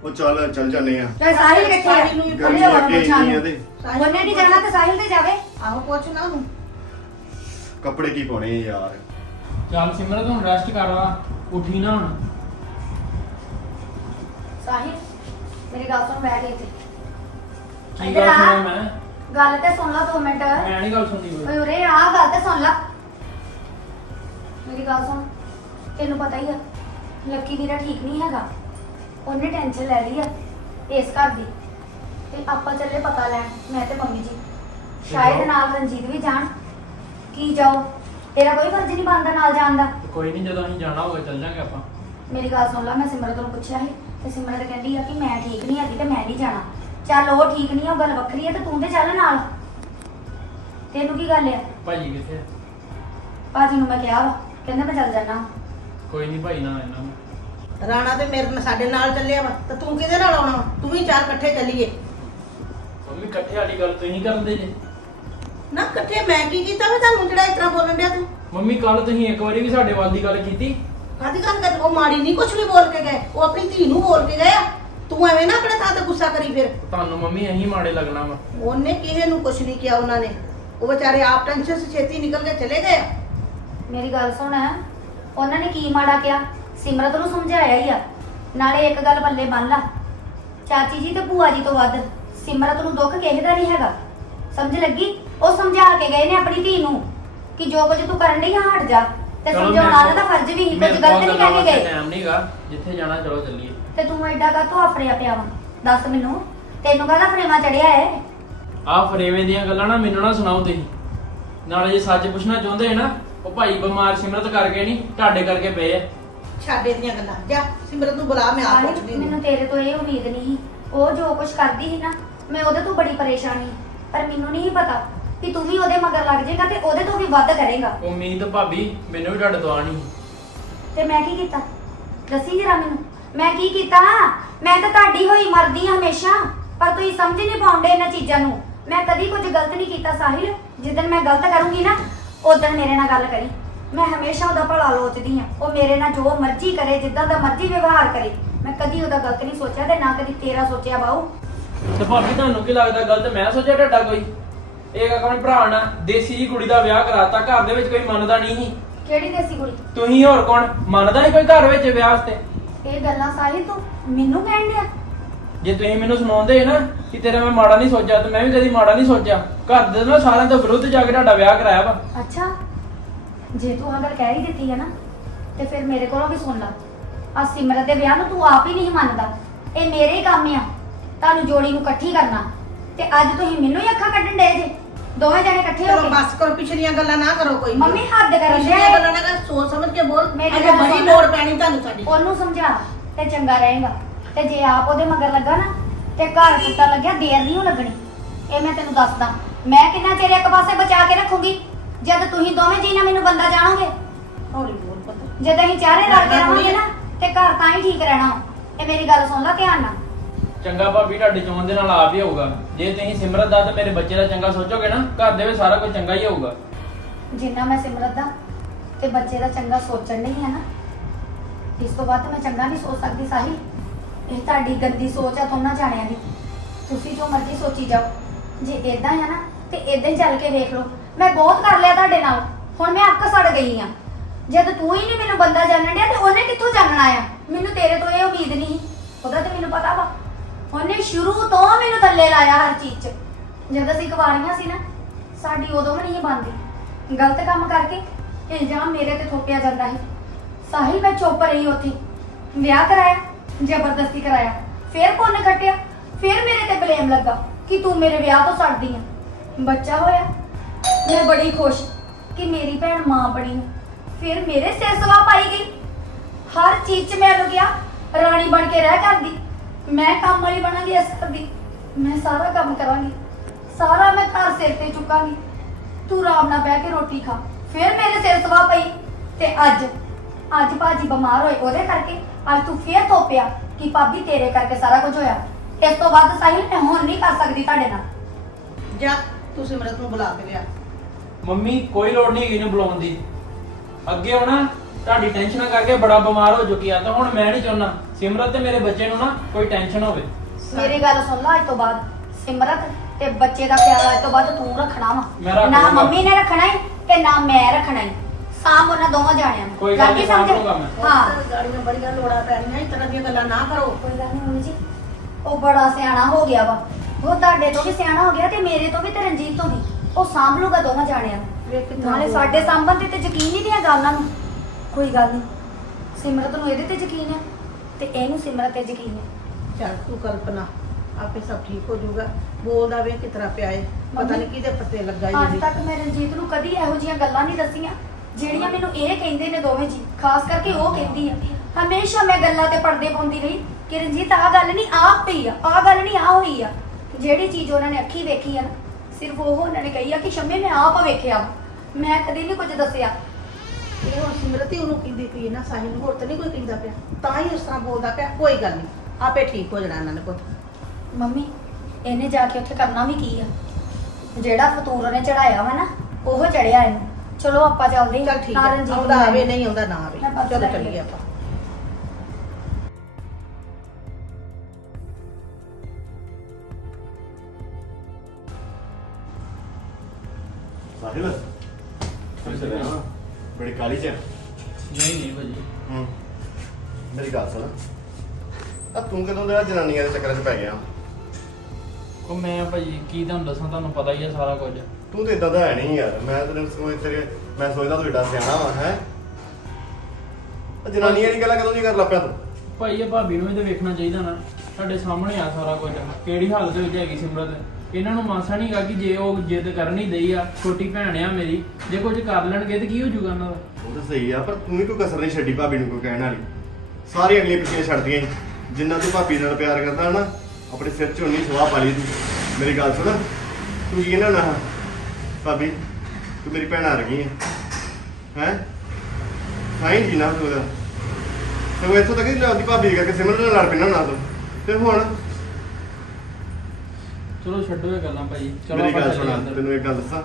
ਉਹ ਚੱਲ ਚੱਲ ਜਾਂਦੇ ਆ। ਤੇ ਸਾਹਿਲ ਕਿੱਥੇ ਆ? ਸਾਹਿਲ ਨੂੰ ਵੀ ਗਰਮੀ ਉਹਨੇ ਲੱਗੇ ਪੁੱਛਾਂ ਇੰਨੀ ਆ ਨੂੰ। ਤੇ। ਉਹਨੇ ਨਹੀਂ ਜਾਣਾ ਤੇ ਸਾਹਿਲ ਤੇ ਜਾਵੇ। ਆਹੋ ਪੁੱਛ ਨਾ ਉਹਨੂੰ। ਕੱਪੜੇ ਕੀ ਪਾਉਣੇ ਆ ਯਾਰ? ਚੱਲ ਸਿਮਰਤ ਹੁਣ ਰੈਸਟ ਕਰ ਲਾ। ਉੱਠੀ ਨਾ ਹੁਣ। ਸਾਹਿਲ? ਮੇਰੀ ਗੱਲ ਸੁਣ ਬੈਠ ਇੱਥੇ। ਕੀ ਇੱਧਰ ਗੱਲ ਆ। ਸੁਣਾ ਮੈਂ? ਗੱਲ ਤੇ ਸੁਣ ਲਾ 2 ਮਿੰਟ। ਮੈਂ ਨਹੀਂ ਗੱਲ ਓਏ ਕੋਈ। ਉਰੇ ਆ ਗੱਲ ਤੇ ਸੁਣ ਲਾ। ਮੇਰੀ ਗੱਲ ਸੁਣ ਤੈਨੂੰ ਪਤਾ ਹੀ ਆ ਲੱਕੀ ਵੀਰਾ ਠੀਕ ਨਹੀਂ ਹੈਗਾ। ਉਹਨੇ ਟੈਨਸ਼ਨ ਲੈ ਲਈ ਆ ਇਸ ਘਰ ਦੀ। ਤੇ ਆਪਾਂ ਚੱਲੇ ਪਤਾ ਲੈਣ ਮੈਂ ਤੇ ਮੰਮੀ ਜੀ। ਸ਼ਾਇਦ ਜਾਓ। ਨਾਲ ਰਣਜੀਤ ਵੀ ਜਾਣ। ਕੀ ਜਾਓ? ਤੇਰਾ ਕੋਈ ਫਰਜ਼ ਨਹੀਂ ਬਣਦਾ ਨਾਲ ਜਾਣ ਦਾ। ਕੋਈ ਨਹੀਂ ਜਦੋਂ ਅਸੀਂ ਜਾਣਾ ਹੋਵੇ ਚੱਲ ਜਾਾਂਗੇ ਆਪਾਂ। ਮੇਰੀ ਗੱਲ ਸੁਣ ਲਾ ਮੈਂ ਸਿਮਰਤ ਨੂੰ ਪੁੱਛਿਆ ਸੀ ਤੇ ਸਿਮਰਤ ਕਹਿੰਦੀ ਆ ਕਿ ਮੈਂ ਠੀਕ ਨਹੀਂ ਹੈਗੀ ਤੇ ਮੈਂ ਨਹੀਂ ਜਾਣਾ। ਚੱਲ ਉਹ ਠੀਕ ਨਹੀਂ ਆ ਉਹ ਗੱਲ ਵੱਖਰੀ ਆ ਤੇ ਤੂੰ ਤੇ ਚੱਲ ਨਾਲ। ਤੈਨੂੰ ਕੀ ਗੱਲ ਆ? ਭਾਜੀ ਕਿੱਥੇ ਆ? ਭਾਜੀ ਨੂੰ ਮੈਂ ਕਿਹਾ ਵਾ ਕਹਿੰਦਾ ਮੈਂ ਚੱਲ ਜਾਣਾ। ਕੋਈ ਨਹੀਂ ਭਾਈ ਨਾ ਇਹਨਾਂ ਨੂੰ। ਰਾਣਾ ਤੇ ਮੇਰੇ ਨਾਲ ਸਾਡੇ ਨਾਲ ਚੱਲਿਆ ਵਾ ਤੇ ਤੂੰ ਕਿਹਦੇ ਨਾਲ ਆਉਣਾ ਵਾ? ਤੂੰ ਵੀ ਚਾਰ ਇਕੱਠੇ ਚੱਲੀਏ। ਉਹ ਵੀ ਇਕੱਠੇ ਵਾਲੀ ਗੱਲ ਤੁਸੀਂ ਕਰਦੇ ਜੇ। ਨਾ ਇਕੱਠੇ ਮੈਂ ਕੀ ਕੀਤਾ ਵਾ? ਤੁਹਾਨੂੰ ਜਿਹੜਾ ਇਸ ਤਰ੍ਹਾਂ ਬੋਲਣ ਡਿਆ ਤੂੰ। ਮੰਮੀ ਕੱਲ ਤੁਸੀਂ ਇੱਕ ਵਾਰੀ ਵੀ ਸਾਡੇ ਵੱਲ ਦੀ ਗੱਲ ਕੀਤੀ। ਕਾਦੀ ਗੱਲ ਕਰ ਉਹ ਮਾੜੀ ਨਹੀਂ ਕੁਛ ਵੀ ਬੋਲ ਕੇ ਗਏ। ਉਹ ਆਪਣੀ ਧੀ ਨੂੰ ਬੋਲ ਕੇ ਗਏ ਆ। ਤੂੰ ਐਵੇਂ ਨਾ ਆਪਣੇ ਥਾਂ ਤੇ ਗੁੱਸਾ ਕਰੀ ਫਿਰ। ਤੁਹਾਨੂੰ ਮੰਮੀ ਅਹੀਂ ਮਾੜੇ ਲੱਗਣਾ ਵਾ। ਉਹਨੇ ਕਿਸੇ ਨੂੰ ਕੁਛ ਨਹੀਂ ਕਿਹਾ ਉਹਨਾਂ ਨੇ। ਉਹ ਵਿਚਾਰੇ ਆਪ ਟੈਨਸ਼ਨ ਸੇ ਛੇਤੀ ਨਿਕਲ ਕੇ ਚਲੇ ਗਏ ਮੇਰੀ ਗੱਲ ਸੁਣ। ਉਹਨਾਂ ਨੇ ਕੀ ਮਾੜਾ ਕਿਹਾ? ਸਿਮਰਤ ਨੂੰ ਸਮਝਾਇਆ ਹੀ ਆ। ਨਾਲੇ ਇੱਕ ਗੱਲ ਬੱਲੇ ਬੰਨ ਲਾ। ਚਾਚੀ ਜੀ ਤੇ ਭੂਆ ਜੀ ਤੋਂ ਵੱਧ ਸਿਮਰਤ ਨੂੰ ਦੁੱਖ ਕਿਸੇ ਦਾ ਨਹੀਂ ਹੈਗਾ। ਸਮਝ ਲੱਗੀ? ਉਹ ਸਮਝਾ ਕੇ ਗਏ ਨੇ ਆਪਣੀ ਧੀ ਨੂੰ ਕਿ ਜੋ ਕੁਝ ਤੂੰ ਕਰਨ ਡਈ ਆ ਹਟ ਜਾ। ਤੇ ਚਲੋ ਸਮਝਾਉਣਾ ਮੇਰੇ ਫਰਜ਼ ਵੀ ਸੀ ਮੇਰੇ ਕੁਝ ਗਲਤ ਨਹੀਂ ਕਹਿ ਕੇ ਗਏ। ਟਾਈਮ ਨਹੀਂਗਾ ਜਿੱਥੇ ਜਾਣਾ ਚਲੋ ਚੱਲੀਏ। ਤੇ ਤੂੰ ਐਡਾ ਕਾ ਤੂੰ ਆਫਰਿਆ ਪਿਆ ਵਾ ਦੱਸ ਮੈਨੂੰ। ਤੈਨੂੰ ਕਾਹਦਾ ਫਰੇਮਾ ਚੜਿਆ ਹੈ ਆਹ ਫਰੇਵੇਂ ਦੀਆਂ ਗੱਲਾਂ ਨਾ ਮੈਨੂੰ ਨਾ ਸੁਣਾਓ ਤੁਸੀਂ। ਨਾਲੇ ਜੇ ਸੱਚ ਪੁੱਛਣਾ ਚਾਹੁੰਦੇ ਹੈ ਨਾ ਉਹ ਭਾਈ ਬਿਮਾਰ ਸਿਮਰਤ ਕਰਕੇ ਨਹੀਂ ਤੁਹਾਡੇ ਕਰਕੇ ਪਏ ਆ। ਛੱਡ ਇਹਦੀਆਂ ਗੱਲਾਂ। ਜਾ ਸਿਮਰਤ ਨੂੰ ਬੁਲਾ ਮੈਂ ਆਪ ਪੁੱਛਦੀ ਮੈਨੂੰ ਹਾਂ। ਤੇਰੇ ਤੋਂ ਇਹ ਉਮੀਦ ਨਹੀਂ ਸੀ। ਉਹ ਜੋ ਕੁਝ ਕਰਦੀ ਸੀ ਨਾ ਮੈਂ ਉਹਦੇ ਤੋਂ ਬੜੀ ਪਰੇਸ਼ਾਨ ਪਰ ਮੈਨੂੰ ਨਹੀਂ ਸੀ ਪਤਾ ਕਿ ਤੂੰ ਵੀ ਉਹਦੇ ਮਗਰ ਲੱਗ ਜਾਏਗਾ ਤੇ ਉਹਦੇ ਤੋਂ ਵੀ ਵੱਧ ਕਰੇਗਾ। ਉਮੀਦ ਭਾਬੀ ਮੈਨੂੰ ਵੀ ਤੁਹਾਡੇ ਤੋਂ ਆਣੀ ਤੇ ਮੈਂ ਕੀ ਕੀਤਾ? ਦੱਸੀ ਜਰਾ ਮੈਨੂੰ। ਮੈਂ ਕੀ ਕੀਤਾ? ਮੈਂ ਤਾਂ ਤੁਹਾਡੀ ਹੋਈ ਮਰਦੀ ਆ ਹਮੇਸ਼ਾ ਪਰ ਤੁਸੀਂ ਸਮਝ ਨਹੀਂ ਪਾਉਂਦੇ ਇਹਨਾਂ ਚੀਜ਼ਾਂ ਨੂੰ। ਮੈਂ ਕਦੀ ਕੁਝ ਗਲਤ ਨਹੀਂ ਕੀਤਾ ਸਾਹਿਲ। ਜਿੱਦਣ ਮੈਂ ਗਲਤ ਕਰੂੰਗੀ ਨਾ ਉਦੋਂ ਮੇਰੇ ਨਾਲ ਗੱਲ ਕਰੀ। ਮੈਂ ਹਮੇਸ਼ਾ ਉਹਦਾ ਭਲਾ ਲੋਚਦੀ ਆ ਉਹ ਮੇਰੇ ਨਾਲ ਜੋ ਮਰਜ਼ੀ ਕਰੇ ਜਿੱਦਾਂ ਦਾ ਮਰਜ਼ੀ ਵਿਵਹਾਰ ਕਰੇ। ਮੈਂ ਕਦੀ ਉਹਦਾ ਗਲਤ ਨਹੀਂ ਸੋਚਿਆ ਤੇ ਨਾ ਕਦੀ ਤੇਰਾ ਸੋਚਿਆ ਬਾਊ। ਤੇ ਭਾਬੀ ਤੁਹਾਨੂੰ ਕੀ ਲੱਗਦਾ ਗਲਤ? ਮੈਂ ਸੋਚਿਆ ਤੁਹਾਡਾ ਕੋਈ। ਇਹ ਆਪਣੇ ਭਰਾ ਨਾਲ ਦੇਸੀ ਜੀ ਕੁੜੀ ਦਾ ਵਿਆਹ ਕਰਾਤਾ ਘਰ ਦੇ ਵਿੱਚ ਕੋਈ ਮੰਨਦਾ ਨਹੀਂ ਸੀ। ਕਿਹੜੀ ਦੇਸੀ ਕੁੜੀ? ਤੁਸੀਂ ਹੋਰ ਕੌਣ? ਮੰਨਦਾ ਨਹੀਂ ਕੋਈ ਘਰ ਵਿੱਚ ਵਿਆਹ ਵਾਸਤੇ? ਇਹ ਗੱਲਾਂ ਸਾਹਿਲ ਤੂੰ ਮੈਨੂੰ ਕਹਿਣ ਡਿਆ? ਜੇ ਤੁਸੀਂ ਮੈਨੂੰ ਸੁਣਾਉਂਦੇ ਨਾ ਕਿ ਤੇਰਾ ਮੈਂ ਮਾੜਾ ਨਹੀਂ ਸੋਚਿਆ ਤੇ ਮੈਂ ਵੀ ਕਦੀ ਮਾੜਾ ਨਹੀਂ ਸੋਚਿਆ। ਘਰ ਦੇ ਨਾਲ ਸਾਰਿਆਂ ਤੋਂ ਵਿਰੁੱਧ ਜਾ ਕੇ ਤੁਹਾਡਾ ਵਿਆਹ ਕਰਾਇਆ ਵਾ। ਅੱਛਾ ਜੇ ਤੂੰ ਅਗਰ ਕਹਿ ਹੀ ਦਿੱਤੀ ਹੈ ਨਾ ਤੇ ਫਿਰ ਮੇਰੇ ਕੋਲੋਂ ਵੀ ਸੁਣ ਲੈ। ਆ ਸਿਮਰਤ ਦੇ ਵਿਆਹ ਨੂੰ ਤੂੰ ਆਪ ਹੀ ਨਹੀਂ ਮੰਨਦਾ। ਇਹ ਮੇਰੇ ਹੀ ਕੰਮ ਆ। ਤੁਹਾਨੂੰ ਜੋੜੀ ਨੂੰ ਇਕੱਠੀ ਕਰਨਾ। ਤੇ ਅੱਜ ਤੁਸੀਂ ਮੈਨੂੰ ਹੀ ਅੱਖਾਂ ਕੱਢਣ ਡੇ ਜੇ। ਦੋਵੇਂ ਜਣੇ ਇਕੱਠੇ ਹੋ ਚਲੋ ਕੇ। ਬਸ ਕਰੋ ਪਿਛਲੀਆਂ ਗੱਲਾਂ ਨਾ ਕਰੋ ਕੋਈ। ਮੰਮੀ ਹੱਦ ਕਰਨ ਪਿਛਲੀਆਂ ਦੇ ਗੱਲਾਂ ਨਾ ਕਰ ਸੋਚ ਸਮਝ ਕੇ ਬੋਲ। ਮੇਰੀ ਅਜੇ ਗੱਲ ਬੜੀ ਸੁਣ। ਲੋੜ ਪੈਣੀ ਤੁਹਾਨੂੰ ਸਾਡੀ। ਉਹਨੂੰ ਸਮਝਾ ਤੇ ਚੰਗਾ ਰਹੇਗਾ। ਤੇ ਜੇ ਆਪ ਉਹਦੇ ਮਗਰ ਲੱਗਾ ਨਾ ਤੇ ਘਰ ਟੁੱਟਣ ਲੱਗਿਆ ਦੇਰ ਨਹੀਂ ਹੋ ਲੱਗਣੀ। ਇਹ ਮੈਂ ਤੈਨੂੰ ਦੱਸਦਾ। ਮੈਂ ਕਿੰਨਾ ਚਿਰ ਇੱਕ ਪਾਸੇ ਬਚਾ ਕੇ ਰੱਖੂੰਗੀ? ਜਦ ਤੁਸੀਂ ਦੋਵੇਂ ਜੀ ਨਾ ਮੈਨੂੰ ਬੰਦਾ ਜਾਣੋਗੇ। ਹੌਲੀ ਬੋਲ ਪੁੱਤ। ਜਦ ਅਸੀਂ ਚਾਰੇ ਰਲ ਕੇ ਬੋਲੀ। ਨਾ ਤੇ ਘਰ ਤਾਂ ਹੀ ਠੀਕ ਰਹਿਣਾ। ਇਹ ਮੇਰੀ ਗੱਲ ਸੁਣ ਲੈ ਧਿਆਨ ਨਾਲ। ਚੰਗਾ ਭਾਬੀ ਤੁਹਾਡੇ ਚੋਣ ਦੇ ਨਾਲ ਆਪ ਹੀ ਹੋਊਗਾ। ਜੇ ਤੁਸੀਂ ਸਿਮਰਤ ਦਾ ਤੇ ਮੇਰੇ ਬੱਚੇ ਦਾ ਚੰਗਾ ਸੋਚੋਗੇ ਨਾ, ਘਰ ਦੇ ਵਿੱਚ ਸਾਰਾ ਕੁਝ ਚੰਗਾ ਹੀ ਹੋਊਗਾ। ਜਿੰਨਾ ਮੈਂ ਸਿਮਰਤ ਦਾ ਤੇ ਬੱਚੇ ਦਾ ਚੰਗਾ ਸੋਚਣ ਨਹੀਂ ਹੈ ਨਾ, ਇਸ ਤੋਂ ਬਾਅਦ ਮੈਂ ਚੰਗਾ ਨਹੀਂ ਸੋਚ ਸਕਦੀ ਸਾਹਿਲ। ਇਹ ਤੁਹਾਡੀ ਗੰਦੀ ਸੋਚ ਆ, ਦੋਨਾਂ ਜਾਣਿਆਂ ਦੀ। ਤੁਸੀਂ ਜੋ ਮਰਜ਼ੀ ਸੋਚੀ ਜਾਓ। ਜੇ ਇਦਾਂ ਹੈ ਨਾ, ਤੇ ਇਦਾਂ ਹੀ ਚੱਲ ਕੇ ਵੇਖ ਲਓ। ਮੈਂ ਬਹੁਤ ਕਰ ਲਿਆ ਤੁਹਾਡੇ ਨਾਲ। ਹੁਣ ਮੈਂ ਅੱਕ ਸੜ ਗਈ ਆ ਜਦ ਤੂੰ ਹੀ ਨਹੀਂ ਮੈਨੂੰ ਬੰਦਾ ਜਾਣਨ ਡਿਆ, ਤੇ ਉਹਨੇ ਕਿੱਥੋਂ ਜਾਣਨਾ ਆ? ਮੈਨੂੰ ਤੇਰੇ ਤੋਂ ਇਹ ਉਮੀਦ ਨਹੀਂ ਸੀ। ਉਹਦਾ ਤੇ ਮੈਨੂੰ ਪਤਾ ਵਾ। ਉਹਨੇ ਸ਼ੁਰੂ ਤੋਂ ਮੈਨੂੰ ਥੱਲੇ ਲਾਇਆ ਹਰ ਚੀਜ਼ 'ਚ। ਜਦ ਅਸੀਂ ਕੁਵਾਰੀਆਂ ਸੀ ਨਾ, ਸਾਡੀ ਉਦੋਂ ਵੀ ਨਹੀਂ ਬੰਦੀ ਗਲਤ ਕੰਮ ਕਰਕੇ ਇਲਜ਼ਾਮ ਮੇਰੇ ਤੇ ਥੋਪਿਆ ਜਾਂਦਾ ਸੀ। ਸਾਹਿਲ ਮੈਂ ਚੁੱਪ ਰਹੀ ਉੱਥੇ। ਵਿਆਹ ਕਰਾਇਆ, ਜ਼ਬਰਦਸਤੀ ਕਰਾਇਆ, ਫਿਰ ਪੁੰਨ ਖੱਟਿਆ, ਫਿਰ ਮੇਰੇ ਤੇ ਬਲੇਮ ਲੱਗਾ ਕਿ ਤੂੰ ਮੇਰੇ ਵਿਆਹ ਤੋਂ ਸੜਦੀ ਆ। ਬੱਚਾ ਹੋਇਆ, ਮੈਂ ਬੜੀ ਖੁਸ਼ ਕਿ ਮੇਰੀ ਭੈਣ ਮਾਂ ਬਣੀ। ਫਿਰ ਮੇਰੇ ਸਿਰ ਸਵਾ ਪਾਈ ਗਈ। ਹਰ ਚੀਜ਼ 'ਚ ਮੈਂ ਰੁਕਿਆ, ਰਾਣੀ ਬਣ ਕੇ ਰਹਿ ਕਰਦੀ। ਮੈਂ ਕੰਮ ਵਾਲੀ ਬਣਾਂਗੀ ਇਸ ਘਰ ਦੀ। ਮੈਂ ਸਾਰਾ ਕੰਮ ਕਰਾਂਗੀ। ਸਾਰਾ ਮੈਂ ਘਰ ਸਿਰ ਤੇ ਚੁੱਕਾਂਗੀ। ਤੂੰ ਆਰਾਮ ਨਾਲ ਬਹਿ ਕੇ ਰੋਟੀ ਖਾ। ਫਿਰ ਮੇਰੇ ਸਿਰ ਸਵਾ ਪਈ ਤੇ ਅੱਜ ਅੱਜ ਭਾਜੀ ਬਿਮਾਰ ਹੋਏ ਉਹਦੇ ਕਰਕੇ ਅੱਜ ਤੂੰ ਫੇਰ ਥੋਪਿਆ ਕਿ ਭਾਬੀ ਤੇਰੇ ਕਰਕੇ ਸਾਰਾ ਕੁਝ ਹੋਇਆ। ਇਸ ਤੋਂ ਵੱਧ ਸਾਹਿਲ ਮੈਂ ਹੁਣ ਨਹੀਂ ਕਰ ਸਕਦੀ ਤੁਹਾਡੇ ਨਾਲ। ਜਾ ਤੂੰ ਸਿਮਰਤ ਨੂੰ ਬੁਲਾ ਕੇ ਲਿਆ। ਮੰਮੀ ਕੋਈ ਲੋੜ ਨਹੀਂ ਇਹਨੂੰ ਬੁਲਾਉਣ ਦੀ। ਅੱਗੇ ਹੋਣਾ ਤੁਹਾਡੀ ਟੈਨਸ਼ਨਾਂ ਕਰਕੇ ਬੜਾ ਬਿਮਾਰ ਹੋ ਚੁੱਕੀ ਆ ਤਾਂ ਹੁਣ ਮੈਂ ਨਹੀਂ ਚਾਹੁੰਦਾ। ਸਿਮਰਤ ਤੇ ਮੇਰੇ ਬੱਚੇ ਨੂੰ ਨਾ ਕੋਈ ਟੈਨਸ਼ਨ ਹੋਵੇ। ਮੇਰੀ ਗੱਲ ਸੁਣ ਲੈ ਅੱਜ ਤੋਂ ਬਾਅਦ। ਸਿਮਰਤ ਤੇ ਬੱਚੇ ਦਾ ਖਿਆਲ ਅੱਜ ਤੋਂ ਬਾਅਦ ਤੂੰ ਰੱਖਣਾ ਮੈਂ ਵਾ ਰੱਖ ਨਾ। ਮੰਮੀ ਨੇ ਰੱਖਣਾ ਹੈ ਤੇ ਨਾ ਮੈਂ ਰੱਖਣਾ ਹੈ ਸਾਂਭ ਉਹਨਾਂ ਦੋਵਾਂ ਜਾਣਿਆਂ ਨੂੰ। ਕੋਈ ਗੱਲ ਸਮਝ? ਸਾਂਭ ਮੈਂ। ਹਾਂ। ਗਾੜੀਆਂ ਬੜੀਆਂ ਲੋੜਾਂ ਪੈਣੀਆਂ ਇਸ ਤਰ੍ਹਾਂ ਦੀਆਂ ਗੱਲਾਂ ਨਾ ਕਰੋ। ਕੋਈ ਗੱਲ ਨਹੀਂ ਮੰਮੀ ਜੀ ਉਹ ਬੜਾ ਸਿਆਣਾ ਹੋ ਗਿਆ ਵਾ। ਉਹ ਤੁਹਾਡੇ ਤੋਂ ਵੀ ਸਿਆਣਾ ਹੋ ਗਿਆ ਤੇ ਮੇਰੇ ਤੋਂ ਵੀ ਤੇ ਰਣਜੀਤ ਤੋਂ ਵੀ। ਉਹ ਸਾਂਭ ਲੂਗਾ ਦੋਵਾਂ ਜਾਣਿਆਂ ਨੂੰ। ਵੇਖ ਨਾਲੇ। ਸਾਡੇ ਸਾਂਭਣ ਤੇ ਤੇ ਯਕੀਨ ਨਹੀਂ ਹੈਗਾ ਉਹਨਾਂ ਨੂੰ। ਕੋਈ ਗੱਲ ਨਹੀਂ ਸਿਮਰਤ ਨੂੰ ਇਹਦੇ ਤੇ ਯਕੀਨ ਹੈ ਤੇ ਇਹਨੂੰ ਸਿਮਰਤ ਤੇ ਯਕੀਨ ਹੈ। ਚੱਲ ਤੂੰ ਕਲਪਨਾ ਆਪੇ ਸਭ ਠੀਕ ਹੋ ਜਾਊਗਾ। ਬੋਲਦਾ ਵੇ ਕਿਤਰਾ ਪਿਆ ਏ ਪਤਾ ਨਹੀਂ ਕਿਹਦੇ ਪੱਤੇ ਲੱਗਾ ਈ ਅੱਜ ਇਹਦੀ। ਤੱਕ ਮੈਂ ਰਣਜੀਤ ਨੂੰ ਕਦੀ ਇਹੋ ਜਿਹੀਆਂ ਗੱਲਾਂ ਨਹੀਂ ਦੱਸੀਆਂ ਜਿਹੜੀਆਂ ਮੈਨੂੰ ਇਹ ਕਹਿੰਦੇ ਨੇ ਦੋਵੇਂ ਜੀ ਖਾਸ ਕਰਕੇ ਉਹ ਕਹਿੰਦੀ ਆ। ਹਮੇਸ਼ਾ ਮੈਂ ਗੱਲਾਂ ਤੇ ਪਰਦੇ ਪਾਉਂਦੀ ਰਹੀ ਕਿ ਰਣਜੀਤ ਆਹ ਗੱਲ ਨਹੀਂ ਆਹ ਪਈ ਆ ਆਹ ਗੱਲ ਨਹੀਂ ਆ ਹੋਈ ਆ। ਜਿਹੜੀ ਚੀਜ਼ ਉਹਨਾਂ ਨੇ ਅੱਖੀ ਵੇਖੀ ਆ ਨਾ ਸਿਰਫ ਉਹ ਉਹਨਾਂ ਨੇ ਕਹੀ ਆ ਕਿ ਸ਼ੰਮੇ ਮੈਂ ਆਪ ਵੇਖਿਆ। ਮੈਂ ਕਦੀ ਨਹੀਂ ਕੁਝ ਦੱਸਿਆ ਇਹ ਹੁਣ ਸਿਮਰਤੀ ਉਹਨੂੰ ਕਹਿੰਦੀ ਪਈ ਨਾ ਸਾਹਿਲ ਨੂੰ ਹੋਰ ਤਾਂ ਨਹੀਂ ਕੋਈ ਕਹਿੰਦਾ ਪਿਆ। ਤਾਂ ਹੀ ਇਸ ਤਰ੍ਹਾਂ ਬੋਲਦਾ ਪਿਆ ਕੋਈ ਗੱਲ ਨਹੀਂ ਆਪੇ ਠੀਕ ਹੋ ਜਾਣਾ ਇਹਨਾਂ ਨੇ ਪੁੱਤ ਮੰਮੀ ਇਹਨੇ ਜਾ ਕੇ ਉੱਥੇ ਕਰਨਾ ਵੀ ਕੀ ਆ? ਜਿਹੜਾ ਫਤੂਰ ਉਹਨੇ ਚੜਾਇਆ ਵਾ ਨਾ ਉਹ ਚੜਿਆ ਇਹਨੂੰ। ਚਲੋ ਆਪਾਂ ਚੱਲਦੇ ਹਾਂ। ਚੱਲ ਠੀਕ ਨਾ ਹੈ ਆਉਂਦਾ ਨੂੰ ਆਵੇ। ਨਹੀਂ ਆਉਂਦਾ ਨਾ ਆਵੇ। ਮੈਂ ਪਰਸ ਚਲੋ ਲੈ ਚੱਲੀਏ ਆਪਾਂ। ਸਾਹਿਲ? ਕਾਲੀ ਚ। ਨਹੀਂ ਨਹੀਂ ਭਾਜੀ। ਹੂੰ। ਮੇਰੀ ਗੱਲ ਸੁਣ। ਆ ਤੂੰ ਕਦੋਂ ਦਾ ਜਨਾਨੀਆਂ ਦੇ ਚੱਕਰਾਂ 'ਚ ਪੈ ਗਿਆ। ਉਹ ਮੈਂ ਭਾਜੀ ਕੀ ਤੁਹਾਨੂੰ ਦੱਸਾਂ? ਤੁਹਾਨੂੰ ਪਤਾ ਹੀ ਹੈ ਸਾਰਾ ਕੁਝ। ਤੂੰ ਤੇ ਇਦਾਂ ਦਾ ਹੈ ਨਹੀਂ ਯਾਰ। ਮੈਂ ਤੈਨੂੰ ਸੋਚ ਤੇਰੇ ਮੈਂ ਸੋਚਦਾ ਤੂੰ ਏਡਾ ਸਿਆਣਾ ਵਾ ਹੈ? ਜਨਾਨੀਆਂ ਦੀ ਗੱਲਾਂ ਕਦੋਂ ਦੀ ਕਰ ਲੱਪਿਆ ਤੂੰ? ਭਾਈ ਇਹ ਭਾਬੀ ਨੂੰ ਵੀ ਤੇ ਵੇਖਣਾ ਚਾਹੀਦਾ ਨਾ। ਤੁਹਾਡੇ ਸਾਹਮਣੇ ਆ ਸਾਰਾ ਕੁਝ। ਕਿਹੜੀ ਹਾਲਤ ਵਿੱਚ ਹੈਗੀ ਸਿਮਰਤ? ਇਹਨਾਂ ਨੂੰ ਮਾਸਾ ਨਹੀਂ ਗਾ ਕਿ ਜੇ ਉਹ ਜਿੱਦ ਕਰਨ ਦਈ ਆ, ਛੋਟੀ ਭੈਣ ਆ ਮੇਰੀ, ਜੇ ਕੁਝ ਕਰ ਲੈਣਗੇ ਤੇ ਕੀ ਹੋ ਜਾਊਗਾ ਉਹਨਾਂ ਦਾ? ਉਹ ਤਾਂ ਸਹੀ ਆ, ਪਰ ਤੂੰ ਵੀ ਕੋਈ ਕਸਰ ਨਹੀਂ ਛੱਡੀ ਭਾਬੀ ਨੂੰ ਕੋਈ ਕਹਿਣ ਵਾਲੀ। ਸਾਰੀ ਅਗਲੀ ਪਿੱਛੇ ਛੱਡਦੀਆਂ ਈ। ਜਿੰਨਾ ਤੂੰ ਭਾਬੀ ਨਾਲ ਪਿਆਰ ਕਰਦਾ ਨਾ, ਆਪਣੇ ਸਿਰ 'ਚ ਉਨੀ ਸਵਾਹ ਪਾ ਲਈ ਤੂੰ। ਮੇਰੀ ਗੱਲ ਸੁਣ, ਤੂੰ ਕੀ ਨਾ ਨਾ ਭਾਬੀ, ਤੂੰ ਮੇਰੀ ਭੈਣ ਆ ਰਹੀ ਹੈ ਹੈ? ਸਾਈਂ ਜੀ ਨਾ ਤੂੰ ਉਹਦਾ। ਤੇ ਇੱਥੋਂ ਤੱਕ ਹੀ ਆਪਦੀ ਭਾਬੀ ਕਰਕੇ ਸਿਮਰਨ ਨਾਲ ਲੜ ਪੈਣਾ ਨਾ ਤੂੰ। ਤੇ ਹੁਣ ਚਲੋ ਛੱਡੋ ਇਹ ਗੱਲਾਂ ਭਾਈ। ਚਲੋ ਮੇਰੀ ਗੱਲ ਸੁਣਾ। ਤੈਨੂੰ ਇੱਕ ਗੱਲ ਦੱਸਾਂ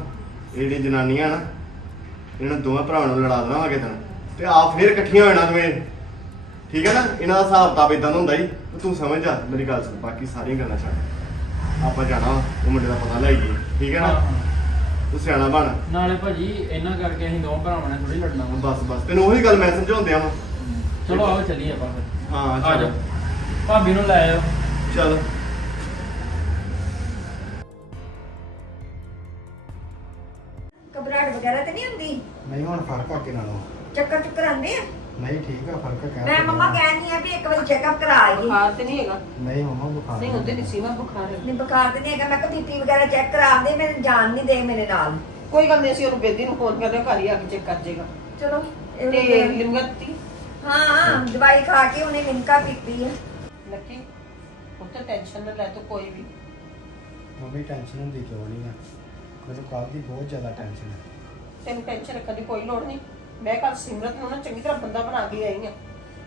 ਇਹ ਜਿਹੜੀਆਂ ਜਨਾਨੀਆਂ ਨਾ ਇਹਨਾਂ ਦੋਵਾਂ ਭਰਾਵਾਂ ਨੂੰ ਲੜਾ ਦੇਣਾ ਵਾ ਕਿਤੇ ਤੇ ਆਪ ਫੇਰ ਇਕੱਠੀਆਂ ਹੋ ਜਾਣਾ ਦੋਵੇਂ ਠੀਕ ਹੈ ਨਾ? ਇਹਨਾਂ ਦਾ ਹਿਸਾਬ ਕਿਤਾਬ ਇਦਾਂ ਦਾ ਹੁੰਦਾ ਹੀ ਤੇ ਸਮਝ ਜਾ ਮੇਰੀ ਗੱਲ ਸੁਣ ਬਾਕੀ ਸਾਰੀਆਂ ਗੱਲਾਂ ਛੱਡ। ਆਪਾਂ ਜਾਣਾ ਵਾ, ਉਹ ਮੁੰਡੇ ਦਾ ਪਤਾ ਲੈ ਆਈਏ। ਠੀਕ ਹੈ ਨਾ। ਤੂੰ ਸਿਆਣਾ ਬਣ। ਨਾਲੇ ਭਾਜੀ ਇਹਨਾਂ ਕਰਕੇ ਅਸੀਂ ਦੋ ਭਰਾਵਾਂ ਨੇ ਥੋੜੀ ਲੜਨਾ ਵਾ। ਬਸ ਬਸ। ਤੈਨੂੰ ਉਹੀ ਗੱਲ ਮੈਂ ਸਮਝਾਉਂਦਿਆ ਵਾਂ। ਚਲੋ ਆਓ ਚੱਲੀਏ ਆਪਾਂ ਫਿਰ। ਹਾਂ ਆ ਚੱਲ। ਜਾਓ ਭਾਬੀ ਨੂੰ ਲੈ ਆਓ ਚੱਲ। ਨਹੀਂ ਹੁਣ ਫ਼ਰਕ ਆ ਕਿ ਨਾਲੋਂ। ਚੱਕਰ ਚੁੱਕਰ ਆਉਂਦੇ ਆ? ਨਹੀਂ ਠੀਕ ਆ ਫ਼ਰਕ ਕਹਿ ਮੈਂ ਮੰਮਾ ਕਹਿੰਦੀ ਆ ਵੀ ਇੱਕ ਵਾਰੀ ਚੈੱਕਅਪ ਕਰਾ ਆਈਏ। ਬੁਖਾਰ ਤੇ ਨਹੀਂ ਹੈਗਾ। ਨਹੀਂ ਮਮਾ ਬੁਖਾਰ ਨਹੀਂ ਹੁੰਦੇ ਨਹੀਂ ਸੀਮਾ ਬੁਖਾਰ ਨਹੀਂ ਬੁਖਾਰ ਤੇ ਨਹੀਂ ਹੈਗਾ। ਮੈਂ ਕਿਹਾ ਬੀਪੀ ਵਗੈਰਾ ਚੈੱਕ ਕਰਾ ਆਉਂਦੇ ਮੈਨੂੰ ਜਾਣ ਨਹੀਂ ਦੇ ਮੇਰੇ ਨਾਲ। ਕੋਈ ਗੱਲ ਨਹੀਂ ਅਸੀਂ ਉਹਨੂੰ ਬੇਦੀ ਨੂੰ ਫੋਨ ਕਰਦੇ ਘਰ ਹੀ ਆ ਕੇ ਚੈੱਕ ਕਰ ਜੇਗਾ। ਚਲੋ ਇਹ ਤੇ ਵੀ- ਲਿਮਗਤੀ ਹਾਂ ਹਾਂ ਦਵਾਈ ਖਾ ਕੇ ਉਹਨੇ ਲਿਮਕਾ ਪੀਤੀ ਹੈ ਲੱਕੀ ਉੱਤੇ ਟੈਨਸ਼ਨ ਨਾ ਲੈ ਤੂੰ ਕੋਈ ਵੀ। ਮੰਮੀ ਟੈਨਸ਼ਨ ਹੁੰਦੀ ਕਿਉਂ ਨਹੀਂ ਆ। ਮੈਨੂੰ ਕੱਲ ਦੀ ਬਹੁਤ ਜ਼ਿਆਦਾ ਟੈਨਸ਼ਨ ਹੈ ਤੈਨੂੰ ਟੈਨਸ਼ਨ ਰੱਖਣ ਦੀ ਕੋਈ ਲੋੜ ਨਹੀਂ। ਮੈਂ ਕੱਲ ਸਿਮਰਤ ਨੂੰ ਨਾ ਚੰਗੀ ਤਰ੍ਹਾਂ ਬੰਦਾ ਬਣਾ ਕੇ ਆਈ ਆ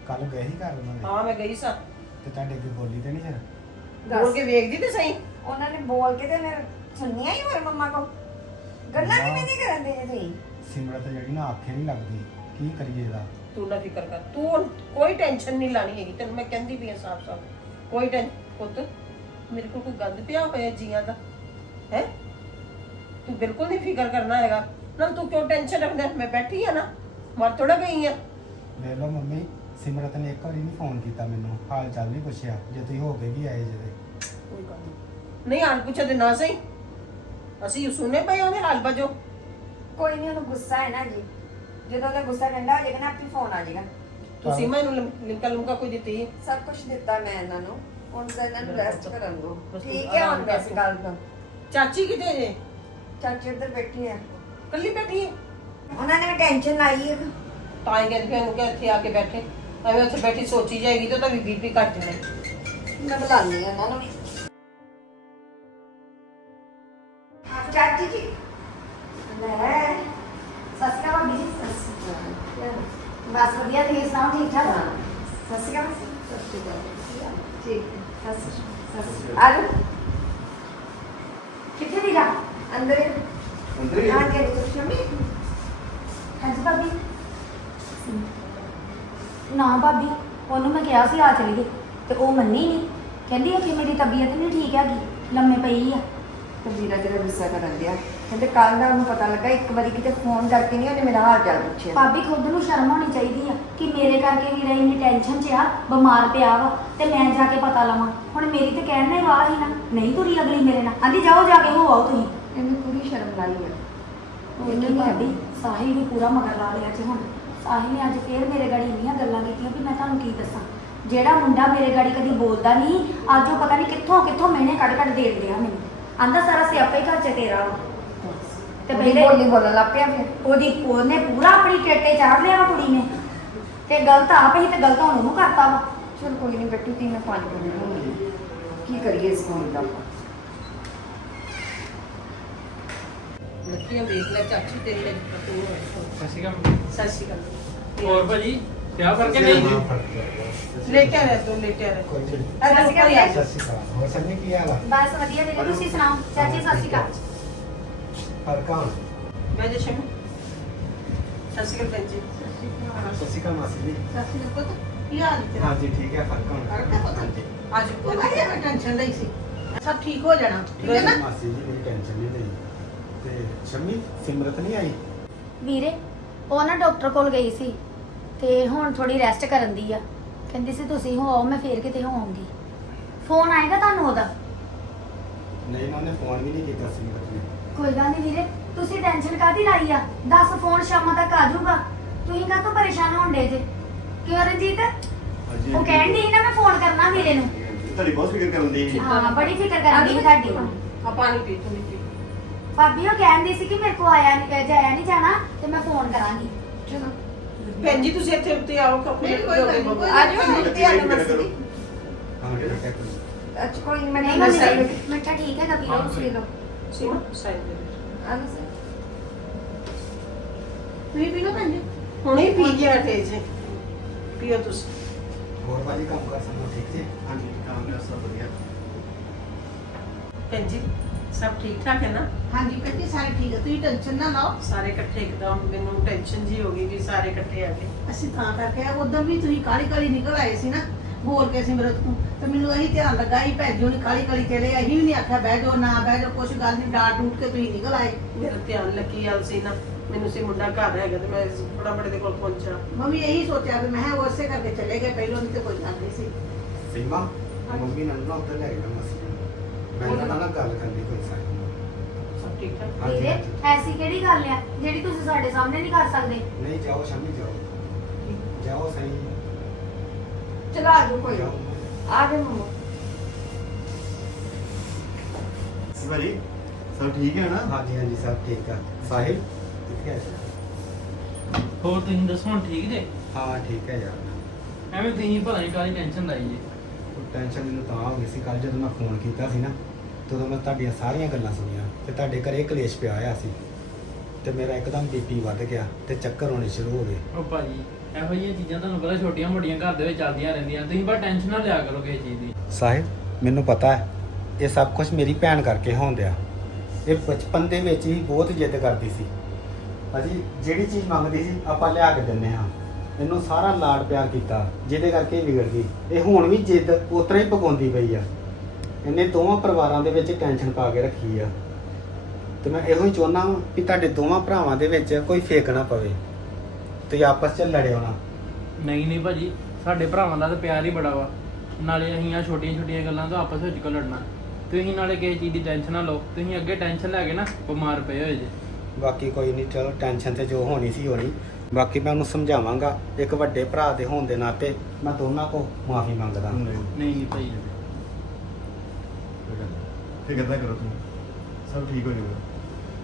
ਕੱਲ ਗਏ ਹੀ ਘਰ ਉਹਨਾਂ ਦੇ? ਹਾਂ ਮੈਂ ਗਈ ਸਾਂ। ਤੇ ਤੁਹਾਡੇ ਅੱਗੇ ਬੋਲੀ ਤੇ ਨਹੀਂ ਫਿਰ? ਬੋਲ ਕੇ ਵੇਖਦੀ ਤੇ ਸਹੀ। ਉਹਨਾਂ ਨੇ ਬੋਲ ਕੇ ਤੇ ਮੈਂ ਸੁਣੀਆਂ ਹੀ ਹੋਰ ਮੰਮਾ ਕੋ ਗੱਲਾਂ। ਕਿਵੇਂ ਨਹੀਂ ਕਰਦੇ ਤੁਸੀਂ? ਸਿਮਰਤ ਜਿਹੜੀ ਨਾ ਆਖੇ ਨਹੀਂ ਲੱਗਦੀ। ਕੀ ਕਰੀਏ ਇਹਦਾ? ਤੂੰ ਨਾ ਫਿਕਰ ਕਰ। ਤੂੰ ਕੋਈ ਟੈਨਸ਼ਨ ਨਹੀਂ ਲਾਣੀ ਹੈਗੀ। ਤੈਨੂੰ ਮੈਂ ਕਹਿੰਦੀ ਵੀ ਆ ਸਾਫ਼ ਸਾਫ਼ ਕੋਈ ਟੈਨਸ਼ਨ ਪੁੱਤ ਮੇਰੇ ਕੋਲ ਕੋਈ ਗੰਦ ਪਿਆ ਹੋਇਆ ਜੀਆਂ ਦਾ? ਹੈ? ਤੂੰ ਬਿਲਕੁਲ ਨਹੀਂ ਫਿਕਰ ਕਰਨਾ ਹੈਗਾ। ਨਾਲ ਤੂੰ ਕਿਉਂ ਟੈਨਸ਼ਨ ਰੱਖਦਾ? ਮੈਂ ਬੈਠੀ ਆ ਨਾ ਮਰ ਥੋੜਾ ਗਈ ਆ। ਵੇਖ ਲਓ ਮੰਮੀ ਸਿਮਰਤ ਨੇ ਇੱਕ ਵਾਰੀ ਨਹੀਂ ਫੋਨ ਕੀਤਾ ਮੈਨੂੰ। ਹਾਲ ਚਾਲ ਨਹੀਂ ਪੁੱਛਿਆ ਜੇ ਤੁਸੀਂ ਹੋ ਕੇ ਵੀ ਆਏ ਜਿਹਦੇ ਕੋਈ ਗੱਲ ਨਹੀਂ ਨਹੀਂ ਹਾਲ ਪੁੱਛਿਆ ਤੇ ਨਾ ਸਹੀ। ਅਸੀਂ ਸੁਣੇ ਪਏ ਉਹਦੇ ਹਾਲ ਬਜੋ। ਕੋਈ ਨਹੀਂ ਉਹਨੂੰ ਗੁੱਸਾ ਹੈ ਨਾ ਜੀ। ਜਦੋਂ ਉਹਦਾ ਗੁੱਸਾ ਠੰਡਾ ਹੋ ਜਾਏਗਾ ਨਾ ਆਪੇ ਫੋਨ ਆ ਜਾਏਗਾ। ਤੁਸੀਂ ਮੈਨੂੰ ਲਿਮਕਾ ਲੁਮਕਾ ਕੋਈ ਦਿੱਤੀ? ਸਭ ਕੁਝ ਦਿੱਤਾ ਮੈਂ ਇਹਨਾਂ ਨੂੰ। ਹੁਣ ਤਾਂ ਇਹਨਾਂ ਨੂੰ ਰੈਸਟ ਕਰਨ ਦੋ ਠੀਕ ਹੈ ਹੁਣ ਤੂੰ। ਗੱਲ ਤੋਂ ਚਾਚੀ ਕਿਤੇ ਜੇ? ਚਾਚੀ ਉੱਧਰ ਬੈਠੀ ਹੈ ਕੱਲੀ ਬੈਠੀ ਹੈ ਉਹਨਾਂ ਨੇ ਟੈਨਸ਼ਨ ਲਾਈ ਹੈ ਤਾਂ ਹੀ ਕਹਿੰਦੇ ਉਹਨੂੰ ਕਿ ਇੱਥੇ ਆ ਕੇ ਬੈਠੇ। ਐਵੇਂ ਉੱਥੇ ਬੈਠੀ ਸੋਚੀ ਜਾਏਗੀ ਤਾਂ ਤਾਂ ਵੀ ਬੀਪੀ ਘਟ ਜਾਣਾ ਮੈਂ ਬੁਲਾਉਂਦੀ ਹਾਂ ਉਹਨਾਂ ਨੂੰ ਵੀ। ਚਾਚੀ ਜੀ। ਲੈ ਸਤਿ ਸ਼੍ਰੀ ਅਕਾਲ ਭਾਬੀ ਜੀ। ਸਤਿ ਸ਼੍ਰੀ ਅਕਾਲ। ਬਸ ਵਧੀਆ ਤੁਸੀਂ ਸੁਣਾਓ ਠੀਕ ਠਾਕ? ਸਤਿ ਸ਼੍ਰੀ ਅਕਾਲ। ਸਤਿ ਸ਼੍ਰੀ ਅਕਾਲ। ਠੀਕ ਹੈ। ਸਤਿ ਸ਼੍ਰੀ ਅਕਾਲ। ਸਤਿ ਸ਼੍ਰੀ ਅਕਾਲ। ਆ ਜਾਓ। ਕਿੱਥੇ ਵੀਰਾ ਅੰਦਰ ਹੀ ਅੰਦਰ ਹੀ ਆ ਕੇ ਤੁਸੀਂ ਸ਼ਮੀ ਹਾਂਜੀ ਭਾਬੀ ਨਾ ਭਾਬੀ ਉਹਨੂੰ ਮੈਂ ਕਿਹਾ ਸੀ ਆ ਚਲੀਏ ਤੇ ਉਹ ਮੰਨੀ ਨਹੀਂ ਕਹਿੰਦੀ ਹੈ ਕਿ ਮੇਰੀ ਤਬੀਅਤ ਨਹੀਂ ਠੀਕ ਹੈਗੀ ਲੰਮੇ ਪਈ ਆ ਤੇ ਵੀਰਾ ਜਿਹੜਾ ਗੁੱਸਾ ਕਰਨ ਦਿਆ ਕਹਿੰਦੇ ਕੱਲ ਦਾ ਉਹਨੂੰ ਪਤਾ ਲੱਗਾ ਇੱਕ ਵਾਰੀ ਕਿਤੇ ਫੋਨ ਕਰਕੇ ਨਹੀਂ ਉਹਨੇ ਮੇਰਾ ਹਾਲ ਚਾਲ ਪੁੱਛਿਆ ਭਾਬੀ ਖੁਦ ਨੂੰ ਸ਼ਰਮ ਹੋਣੀ ਚਾਹੀਦੀ ਆ ਕਿ ਮੇਰੇ ਕਰਕੇ ਵੀਰਾ ਇੰਨੀ ਟੈਨਸ਼ਨ 'ਚ ਆ ਬਿਮਾਰ ਪਿਆ ਵਾ ਤੇ ਮੈਂ ਜਾ ਕੇ ਪਤਾ ਲਵਾਂ ਹੁਣ ਮੇਰੀ ਤੇ ਕਹਿਣ ਨਹੀਂ ਵਾਹ ਹੀ ਨਾ ਨਹੀਂ ਤੁਰੀ ਅਗਲੀ ਮੇਰੇ ਨਾਲ ਆਂਦੀ ਜਾਓ ਜਾ ਕੇ ਹੋ ਆਓ ਤੁਸੀਂ ਇਹਨੇ ਪੂਰੀ ਸ਼ਰਮ ਲਾਈ ਹੈ ਉਹ ਨਹੀਂ ਭਾਬੀ। ਸਾਹਿਲ ਵੀ ਪੂਰਾ ਮਗਰ ਲਾ ਲਿਆ ਚ ਹੁਣ। ਸਾਹਿਲ ਨੇ ਅੱਜ ਫੇਰ ਮੇਰੇ ਗਾੜੀ ਇੰਨੀਆਂ ਗੱਲਾਂ ਕੀਤੀਆਂ ਵੀ ਮੈਂ ਤੁਹਾਨੂੰ ਕੀ ਦੱਸਾਂ। ਜਿਹੜਾ ਮੁੰਡਾ ਮੇਰੇ ਗਾੜੀ ਕਦੀ ਬੋਲਦਾ ਨਹੀਂ ਅੱਜ ਉਹ ਪਤਾ ਨਹੀਂ ਕਿੱਥੋਂ ਕਿੱਥੋਂ ਮੈਨੇ ਕੱਢ ਕੱਢ ਦੇ ਦਿਆ ਮੈਨੂੰ। ਆਂਦਾ ਸਾਰਾ ਸਿਆਪਾ ਹੀ ਘਰ ਚ ਤੇਰਾ ਵਾ। ਤੇ ਪਹਿਲੇ ਬੋਲੀ ਬੋਲਣ ਲੱਗ ਪਿਆ ਫਿਰ। ਉਹਦੀ ਉਹਨੇ ਪੂਰਾ ਆਪਣੀ ਟੇਟੇ ਚਾੜ ਲਿਆ ਵਾ ਕੁੜੀ ਨੇ। ਤੇ ਗਲਤ ਆਪ ਹੀ ਤੇ ਗਲਤ ਉਹਨੂੰ ਕਰਤਾ ਵਾ। ਚਲ ਕੋਈ ਨਹੀਂ ਬੈਠੀ ਤੀ ਮੈਂ ਪਾਣੀ ਪੀ ਲੂੰਗੀ ਕੀ ਕਰੀਏ ਇਸ ਫੋਨ ਦਾ ਆਪਾਂ? ਲੱਕੀਆਂ ਵੇਖ ਲੈ ਚਾਚੀ ਤੇਰੀ ਪਤੂ ਸਤਿ ਸ਼੍ਰੀ ਅਕਾਲ। ਸਤਿ ਸ਼੍ਰੀ ਅਕਾਲ। ਹੋਰ ਭਾਜੀ ਨਹੀਂ ਹਾਂ, ਫ਼ਰਕ ਹੈ। ਲੇਟਿਆ ਰਹਿ ਤੂੰ ਲੇਟਿਆ ਰਹਿ। ਕੋਈ ਨਹੀਂ। ਸਤਿ ਸ਼੍ਰੀ ਅਕਾਲ ਸਤਿ ਸ਼੍ਰੀ ਅਕਾਲ। ਹੋਰ ਸੰਨੀ ਕੀ ਹਾਲ ਆ? ਬਸ ਵਧੀਆ ਵੀਰੇ ਤੁਸੀਂ ਸੁਣਾਓ? ਚਾਚੀ ਸਤਿ ਸ਼੍ਰੀ ਅਕਾਲ। ਫ਼ਰਕ ਆ ਮੈਂ ਜੇ ਸ਼ਮੀ। ਸਤਿ ਸ਼੍ਰੀ ਅਕਾਲ ਭੈਣ ਜੀ। ਸ਼੍ਰੀ ਅਕਾਲ ਮਾਸੀ ਜੀ। ਸਤਿ ਸ਼੍ਰੀ ਅਕਾਲ ਕੀ ਹਾਲ ਤੇਰਾ? ਹਾਂਜੀ ਠੀਕ ਹੈ। ਫ਼ਰਕ ਹੁਣ? ਫ਼ਰਕ ਹੈ ਪੁੱਤ? ਹਾਂਜੀ। ਅੱਜ ਪੁੱਤ ਆਇਆ ਮੈਂ ਟੈਨਸ਼ਨ ਲਈ ਸੀ। ਸਭ ਠੀਕ ਹੋ ਜਾਣਾ। ਠੀਕ ਹੈ ਨਾ? ਮਾਸੀ ਜੀ ਮੇਰੀ ਟੈਨਸ਼ਨ ਨਹੀਂ ਲਈ। ਤੇ ਸ਼ਮੀ ਸਿਮਰਤ ਨਹੀਂ ਆਈ? ਵੀਰੇ ਉਹ ਨਾ ਡਾਕਟਰ ਕੋਲ ਗਈ ਸੀ ਤੇ ਹੁਣ ਥੋੜੀ ਰੈਸਟ ਕਰਨ ਦੀ ਆ। ਕਹਿੰਦੀ ਸੀ ਤੁਸੀਂ ਹੋ ਆਓ ਮੈਂ ਫੇਰ ਕਿਤੇ ਹੋ ਆਉਂਗੀ ਫੋਨ ਆਏਗਾ ਤੁਹਾਨੂੰ ਉਹਦਾ? ਨਹੀਂ ਨਾ ਉਹਨੇ ਫੋਨ ਵੀ ਨਹੀਂ ਕੀਤਾ ਸਿਮਰਤ ਨੇ। ਕੋਈ ਗੱਲ ਨਹੀਂ ਵੀਰੇ ਤੁਸੀਂ ਟੈਨਸ਼ਨ ਕਾਦੀ ਲਾਈ ਆ? 10 ਫੋਨ ਸ਼ਾਮਾਂ ਤੱਕ ਆ ਜਾਊਗਾ। ਤੁਸੀਂ ਕਾਹਤੋਂ ਪਰੇਸ਼ਾਨ ਹੋਣਦੇ ਜੇ? ਕਿਉਂ ਰਣਜੀਤ? ਹਾਂਜੀ ਉਹ ਕਹਿਣ ਦੀ ਨਾ ਮੈਂ ਫੋਨ ਕਰਨਾ ਵੀਰੇ ਨੂੰ। ਤੁਹਾਡੀ ਬਹੁਤ ਫਿਕਰ ਕਰਨ ਦੀ ਹਾਂ ਬੜੀ ਫਿਕਰ ਕਰਦੀ ਹੈ ਤੁਹਾਡੀ ਆ ਪਾਣੀ ਪੀ ਤੂੰ ਪੀ ਭਾਬੀ ਉਹ ਕਹਿੰਦੀ ਸੀ ਕਿ ਮੇਰੇ ਕੋ ਆਇਆ ਨਹੀਂ ਜਾਇਆ ਨਹੀਂ ਜਾਣਾ ਤੇ ਮੈਂ ਫੋਨ ਕਰਾਂਗੀ। ਚਲੋ ਭੈਣ ਜੀ ਤੁਸੀਂ ਇੱਥੇ ਉੱਤੇ ਆਓ ਕੱਪੜੇ ਨਹੀਂ, ਕੋਈ ਗੱਲ ਨਹੀਂ, ਕੋਈ ਆ ਗੱਲ ਜਾਓ ਨਹੀਂ। ਇੱਥੇ ਆ ਜਾਓ ਮਾਸੀ ਜੀ। ਹਾਂ ਹੈ ਅੱਛਾ ਕੋਈ ਨਹੀਂ ਮੈਂ ਨਹੀਂ ਮੈਂ ਜੀ, ਮਿੱਠਾ ਠੀਕ ਹੈਗਾ ਵੀਰੇ ਹਾਂ, ਪੀ ਲਓ। ਸੀਮਾ ਸਾਈਡ ਦੇ ਵਿੱਚ। ਆਲੂ ਸੇ ਤੁਸੀਂ ਪੀ ਲਓ ਭੈਣ ਜੀ। ਹੁਣੇ ਹੀ ਪੀ ਕੇ ਹਟੇ ਜੇ। ਪੀਓ ਤੁਸੀਂ। ਹੋਰ ਭਾਜੀ ਕੰਮ ਕਰ ਸਕਦਾ ਠੀਕ ਜੀ? ਹਾਂਜੀ ਕੰਮ ਕਰ ਸਭ ਵਧੀਆ। ਭੈਣ ਜੀ ਸਭ ਠੀਕ ਠਾਕ ਹੈ ਨਾ? ਹਾਂਜੀ ਜੀ ਸਾਰੇ ਠੀਕ ਹੈ। ਤੁਸੀਂ ਟੈਨਸ਼ਨ ਨਾ ਲਓ। ਸਾਰੇ ਇਕੱਠੇ ਇੱਕਦਮ ਮੈਨੂੰ ਟੈਨਸ਼ਨ ਜੀ ਹੋ ਗਈ ਵੀ ਸਾਰੇ ਇਕੱਠੇ ਆ ਗਏ ਅਸੀਂ ਤਾਂ ਕਰਕੇ ਉਦੋਂ ਵੀ ਤੁਸੀਂ ਕਾਲੀ ਕਾਲੀ ਨਿਕਲ ਆਏ ਸੀ ਨਾ। ਬੋਲ ਕੇ ਸਿਮਰਤ ਨੂੰ ਤੇ? ਮੈਨੂੰ ਇਹੀ ਧਿਆਨ ਲੱਗਾ ਹੀ ਭੈਣ ਜੀ ਕਾਲੀ ਕਾਲੀ ਚਲੇ ਅਸੀਂ ਵੀ ਨਹੀਂ ਆਖਿਆ ਬਹਿ ਜਾਓ ਨਾ ਬਹਿ ਜਾਓ ਕੁਛ ਗੱਲ ਨਹੀਂ ਡਾਟ ਡੂਟ ਕੇ ਤੁਸੀਂ ਨਿਕਲ ਆਏ। ਮੇਰਾ ਧਿਆਨ ਲੱਗੀ ਹਾਲ ਸੀ ਨਾ। ਮੈਨੂੰ ਸੀ ਮੁੰਡਾ ਘਰ ਹੈਗਾ ਤੇ ਮੈਂ ਫਟਾਫਟ ਦੇ ਕੋਲ ਪਹੁੰਚਾ ਮੰਮੀ ਇਹੀ ਸੋਚਿਆ ਵੀ ਮੈਂ ਕਿਹਾ ਉਹ ਉਸੇ ਕਰਕੇ ਚਲੇ ਗਏ ਪਹਿਲਾਂ ਨਹੀਂ ਤੇ ਕੋਈ ਗੱਲ ਨਹੀਂ ਸੀ। ਸੀਮਾ ਮੰਮੀ ਨਾਲ ਨਾ ਲੈ ਗਿਆ ਮਸੀ ਮੈਂ ਇਹਨਾਂ ਨਾਲ ਗੱਲ ਕਰਨੀ ਕੋਈ ਸਾਰੀ ਸਭ ਠੀਕ ਠਾਕ? ਹਾਂਜੀ, ਵੀਰੇ ਹਾਂਜੀ। ਐਸੀ ਕਿਹੜੀ ਗੱਲ ਆ ਜਿਹੜੀ ਤੁਸੀਂ ਸਾਡੇ ਸਾਹਮਣੇ ਨਹੀਂ ਕਰ ਸਕਦੇ? ਨਹੀਂ ਜਾਓ ਸ਼ਾਮੀ ਜਾਓ। ਜਾਓ ਸਹੀ। ਚਲਾ ਦੋ ਕੋਈ ਜਾਓ। ਆ ਗਏ ਮੰਮਾ। ਭਾਜੀ ਸਭ ਠੀਕ ਹੈ ਨਾ? ਹਾਂਜੀ ਹਾਂਜੀ ਸਭ ਠੀਕ ਆ। ਸਾਹਿਲ ਕਿੱਥੇ ਹੈ ਹੋਰ ਤੁਸੀਂ ਦੱਸੋ ਹੁਣ ਠੀਕ ਜੇ? ਹਾਂ ਠੀਕ ਹੈ ਯਾਰ। ਐਵੇਂ ਤੁਸੀਂ ਪਤਾ ਨਹੀਂ ਕਾਹਦੀ ਟੈਨਸ਼ਨ ਲਾਈ ਜੇ? ਟੈਨਸ਼ਨ ਮੈਨੂੰ ਤਾਂ ਹੋ ਗਈ ਸੀ ਕੱਲ ਜਦੋਂ ਮੈਂ ਫੋਨ ਕੀਤਾ ਸੀ ਨਾ ਤਦੋਂ ਮੈਂ ਤੁਹਾਡੀਆਂ ਸਾਰੀਆਂ ਗੱਲਾਂ ਸੁਣੀਆਂ ਤੇ ਤੁਹਾਡੇ ਘਰੇ ਕਲੇਸ਼ ਪਿਆ ਹੋਇਆ ਸੀ ਤੇ ਮੇਰਾ ਇੱਕਦਮ ਬੀਪੀ ਵੱਧ ਗਿਆ ਤੇ ਚੱਕਰ ਹੋਣੇ ਸ਼ੁਰੂ ਹੋ ਗਏ। ਉਹ ਭਾਜੀ ਇਹੋ ਜਿਹੀਆਂ ਚੀਜ਼ਾਂ ਤੁਹਾਨੂੰ ਪਤਾ ਛੋਟੀਆਂ ਮੋਟੀਆਂ ਘਰ ਦੇ ਵਿੱਚ ਚੱਲਦੀਆਂ ਰਹਿੰਦੀਆਂ। ਤੁਸੀਂ ਬਸ ਟੈਨਸ਼ਨ ਨਾ ਲਿਆ ਕਰੋ ਕਿਸੇ ਚੀਜ਼ ਦੀ। ਸਾਹਿਬ ਮੈਨੂੰ ਪਤਾ ਹੈ ਇਹ ਸਭ ਕੁਝ ਮੇਰੀ ਭੈਣ ਕਰਕੇ ਹੋਂਦਿਆ ਇਹ ਬਚਪਨ ਦੇ ਵਿੱਚ ਹੀ ਬਹੁਤ ਜਿੱਦ ਕਰਦੀ ਸੀ। ਅਸੀਂ ਜਿਹੜੀ ਚੀਜ਼ ਮੰਗਦੀ ਸੀ ਆਪਾਂ ਲਿਆ ਕੇ ਦਿੰਨੇ ਹਾਂ। ਇਹਨੂੰ ਸਾਰਾ ਲਾਡ ਪਿਆਰ ਕੀਤਾ ਜਿਹਦੇ ਕਰਕੇ ਇਹ ਵਿਗੜ ਗਈ। ਇਹ ਹੁਣ ਵੀ ਜਿੱਦ ਉਤਰਾ ਹੀ ਪਕਾਉਂਦੀ ਪਈ ਆ। ਇਹਨੇ ਦੋਵਾਂ ਪਰਿਵਾਰਾਂ ਦੇ ਵਿੱਚ ਟੈਨਸ਼ਨ ਪਾ ਕੇ ਰੱਖੀ ਆ। ਤੇ ਮੈਂ ਇਹੋ ਹੀ ਚਾਹੁੰਦਾ ਹਾਂ ਕਿ ਤੁਹਾਡੇ ਦੋਵਾਂ ਭਰਾਵਾਂ ਦੇ ਵਿੱਚ ਕੋਈ ਫੇਕ ਨਾ ਪਵੇ ਤੇ ਆਪਸ 'ਚ ਲੜਿਓ ਨਾ। ਨਹੀਂ ਨਹੀਂ ਭਾਜੀ ਸਾਡੇ ਭਰਾਵਾਂ ਦਾ ਤਾਂ ਪਿਆਰ ਹੀ ਬੜਾ ਵਾ। ਨਾਲੇ ਅਸੀਂ ਆ ਛੋਟੀਆਂ ਛੋਟੀਆਂ ਗੱਲਾਂ ਤੋਂ ਆਪਸ ਵਿੱਚ ਕਿਉਂ ਲੜਨਾ? ਤੁਸੀਂ ਨਾਲੇ ਕਿਸੇ ਚੀਜ਼ ਦੀ ਟੈਨਸ਼ਨ ਨਾ ਲਓ। ਤੁਸੀਂ ਅੱਗੇ ਟੈਨਸ਼ਨ ਲੈ ਕੇ ਨਾ ਬਿਮਾਰ ਪਏ ਹੋਏ ਜੇ। ਬਾਕੀ ਕੋਈ ਨਹੀਂ ਚਲੋ ਟੈਨਸ਼ਨ ਤੇ ਜੋ ਹੋਣੀ ਸੀ ਹੋਣੀ। ਬਾਕੀ ਮੈਂ ਉਹਨੂੰ ਸਮਝਾਵਾਂਗਾ ਇੱਕ ਵੱਡੇ ਭਰਾ ਦੇ ਹੋਣ ਦੇ ਨਾਤੇ ਮੈਂ ਦੋਨਾਂ ਕੋ ਮਾਫੀ ਮੰਗਦਾ। ਨਹੀਂ ਨਹੀਂ ਨਹੀਂ ਭਾਈ ਫਿਕਰ ਨਾ ਕਰੋ ਤੁਸੀਂ? ਸਭ ਠੀਕ ਹੋ ਜਾਊਗਾ।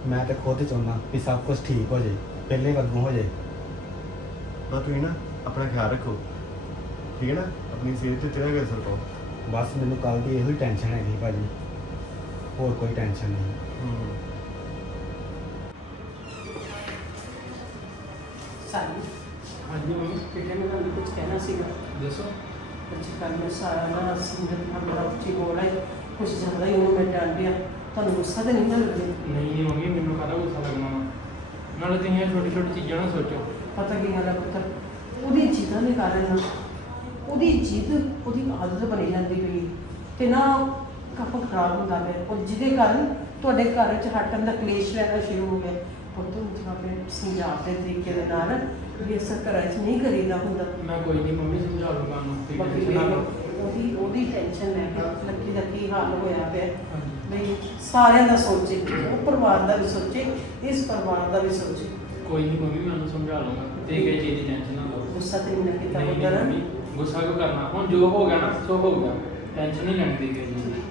ਮੈਂ ਤੇ ਖੁਦ ਚਾਹੁੰਦਾ ਕਿ ਸਭ ਕੁਝ ਠੀਕ ਹੋ ਜਾਏ ਪਹਿਲੇ ਵਾਂਗੂ ਹੋ ਜਾਏ ਪਰ ਤੁਸੀਂ ਨਾ ਆਪਣਾ ਖਿਆਲ ਰੱਖੋ। ਠੀਕ ਹੈ ਨਾ? ਆਪਣੀ ਸਿਹਤ ਤੇ ਤੇਰਾ ਅਸਰ ਪਾਓ। ਬਸ ਮੈਨੂੰ ਕੱਲ ਦੀ ਇਹੋ ਹੀ ਟੈਨਸ਼ਨ ਹੈਗੀ ਭਾਜੀ। ਹੋਰ ਕੋਈ ਟੈਨਸ਼ਨ ਨਹੀਂ। ਸਾਰੀ। ਹਾਂਜੀ ਮੰਮੀ ਬੇਟੇ ਨੇ ਮੈਨੂੰ ਕੁਝ ਕਹਿਣਾ ਸੀਗਾ? ਦੱਸੋ। ਅੱਜ ਕੱਲ੍ਹ ਮੈਂ ਸਾਰਾ ਨਾ ਸਿੰਗਰ ਨਾਲ ਬੜਾ ਉੱਚੀ ਬੋਲ ਹੈ। ਕੁਝ ਜ਼ਿਆਦਾ ਹੀ ਉਹਨੂੰ ਮੈਂ ਡਾਂਟ ਦਿਆ ਤੁਹਾਨੂੰ ਗੁੱਸਾ ਤਾਂ ਨਹੀਂ ਨਾ ਲੱਗਿਆ? ਨਹੀਂ ਮੰਮੀ ਮੈਨੂੰ ਕਾਹਦਾ ਗੁੱਸਾ ਲੱਗਣਾ ਵਾ? ਨਾਲੇ ਤੁਸੀਂ ਇਹ ਛੋਟੀ ਛੋਟੀ ਚੀਜ਼ਾਂ ਨਾ ਸੋਚੋ। ਪਤਾ ਕੀ ਗੱਲ ਹੈ ਪੁੱਤਰ ਉਹਦੀ ਜਿੱਦਾਂ ਦੇ ਕਾਰਨ ਨਾ ਉਹਦੀ ਜਿੱਦ ਉਹਦੀ ਆਦਤ ਬਣੀ ਜਾਂਦੀ ਪਈ। ਤੇ ਨਾ ਕੱਪ ਖਰਾਬ ਹੁੰਦਾ ਪਿਆ। ਉਹ ਜਿਹਦੇ ਕਾਰਨ ਤੁਹਾਡੇ ਘਰ ਵਿੱਚ ਹਟਣ ਦਾ ਕਲੇਸ਼ ਰਹਿਣਾ ਸ਼ੁਰੂ ਹੋ ਗਿਆ। ਪੁੱਤ ਨੂੰ ਆਪਣੇ ਸਮਝਾ ਦੇ ਤਰੀਕੇ ਦੇ ਨਾਲ ਵੀ ਇਸ ਘਰਾਂ 'ਚ ਨਹੀਂ ਕਰੀਦਾ ਹੁੰਦਾ। ਮੈਂ ਕੋਈ ਨਹੀਂ ਮੰਮੀ ਸਮਝਾ ਲੂੰਗਾ ਉਹਨੂੰ ਤੁਸੀਂ ਬਾਕੀ ਟੈਨਸ਼ਨ ਨਾ ਲਓ। ਉਹਦੀ ਉਹਦੀ ਟੈਨਸ਼ਨ ਲੈ ਕੇ ਲੱਕੀ ਦਾ ਕੀ ਹਾਲ ਹੋਇਆ ਪਿਆ। ਬਈ ਸਾਰਿਆਂ ਦਾ ਸੋਚੇ ਉਹ ਪਰਿਵਾਰ ਦਾ ਵੀ ਸੋਚੇ ਇਸ ਪਰਿਵਾਰ ਦਾ ਵੀ ਸੋਚੇ। ਕੋਈ ਨਹੀਂ ਮੰਮੀ ਮੈਂ ਉਹਨੂੰ ਸਮਝਾ ਲੂੰਗਾ ਤੇ ਕਿਸੇ ਚੀਜ਼ ਦੀ ਟੈਨਸ਼ਨ ਨਾ ਲਓ। ਗੁੱਸਾ ਤੇ ਨਹੀਂ ਕੀਤਾ ਨਹੀਂ ਨਹੀਂ ਮੰਮੀ ਗੁੱਸਾ ਕਿਉਂ ਕਰਨਾ? ਹੁਣ ਜੋ ਹੋ ਗਿਆ ਨਾ ਸੋ ਹੋ ਗਿਆ। ਟੈਨਸ਼ਨ ਨਹੀਂ ਲੈਣੀ ਦੀ ਕਿਸੇ ਦੀ।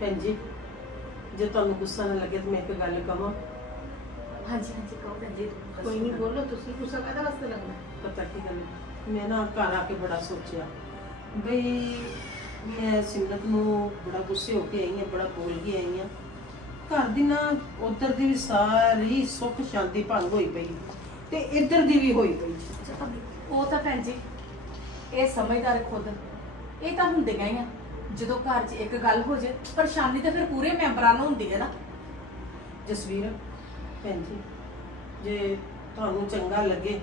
ਭੈਣ ਜੀ ਜੇ ਤੁਹਾਨੂੰ ਗੁੱਸਾ ਨਾ ਲੱਗੇ ਤਾਂ ਮੈਂ ਇੱਕ ਗੱਲ ਕਹਾਂ। ਹਾਂਜੀ ਹਾਂਜੀ ਕਹੋ ਜੀ ਕੋਈ ਨਹੀਂ ਬੋਲੋ ਤੁਸੀਂ। ਗੁੱਸਾ ਕਾਹਦਾ ਵਾਸਤੇ ਲੱਗਣਾ ਪਤਾ ਕੀ ਗੱਲ ਹੈ? ਮੈਂ ਨਾ ਘਰ ਆ ਕੇ ਬੜਾ ਸੋਚਿਆ ਬਈ ਮੈਂ ਸਿਮਰਤ ਨੂੰ ਬੜਾ ਗੁੱਸੇ ਹੋ ਕੇ ਆਈ ਹਾਂ ਬੜਾ ਬੋਲ ਕੇ ਆਈ ਹਾਂ। ਘਰ ਦੀ ਨਾ ਉਧਰ ਦੀ ਵੀ ਸਾਰੀ ਸੁੱਖ ਸ਼ਾਂਤੀ ਭੰਗ ਹੋਈ ਪਈ ਤੇ ਇੱਧਰ ਦੀ ਵੀ ਹੋਈ ਪਈ ਉਹ ਤਾਂ ਭੈਣ ਜੀ ਇਹ ਸਮਝਦਾਰ ਖੁਦ। ਇਹ ਤਾਂ ਹੁੰਦੀਆਂ ਹੀ ਆ। ਜਦੋਂ ਘਰ 'ਚ ਇੱਕ ਗੱਲ ਹੋ ਜੇ ਪਰੇਸ਼ਾਨੀ ਤਾਂ ਫਿਰ ਪੂਰੇ ਮੈਂਬਰਾਂ ਨੂੰ ਹੁੰਦੀ ਹੈ ਨਾ। ਜਸਵੀਰ ਭੈਣ ਜੀ ਜੇ ਤੁਹਾਨੂੰ ਚੰਗਾ ਲੱਗੇ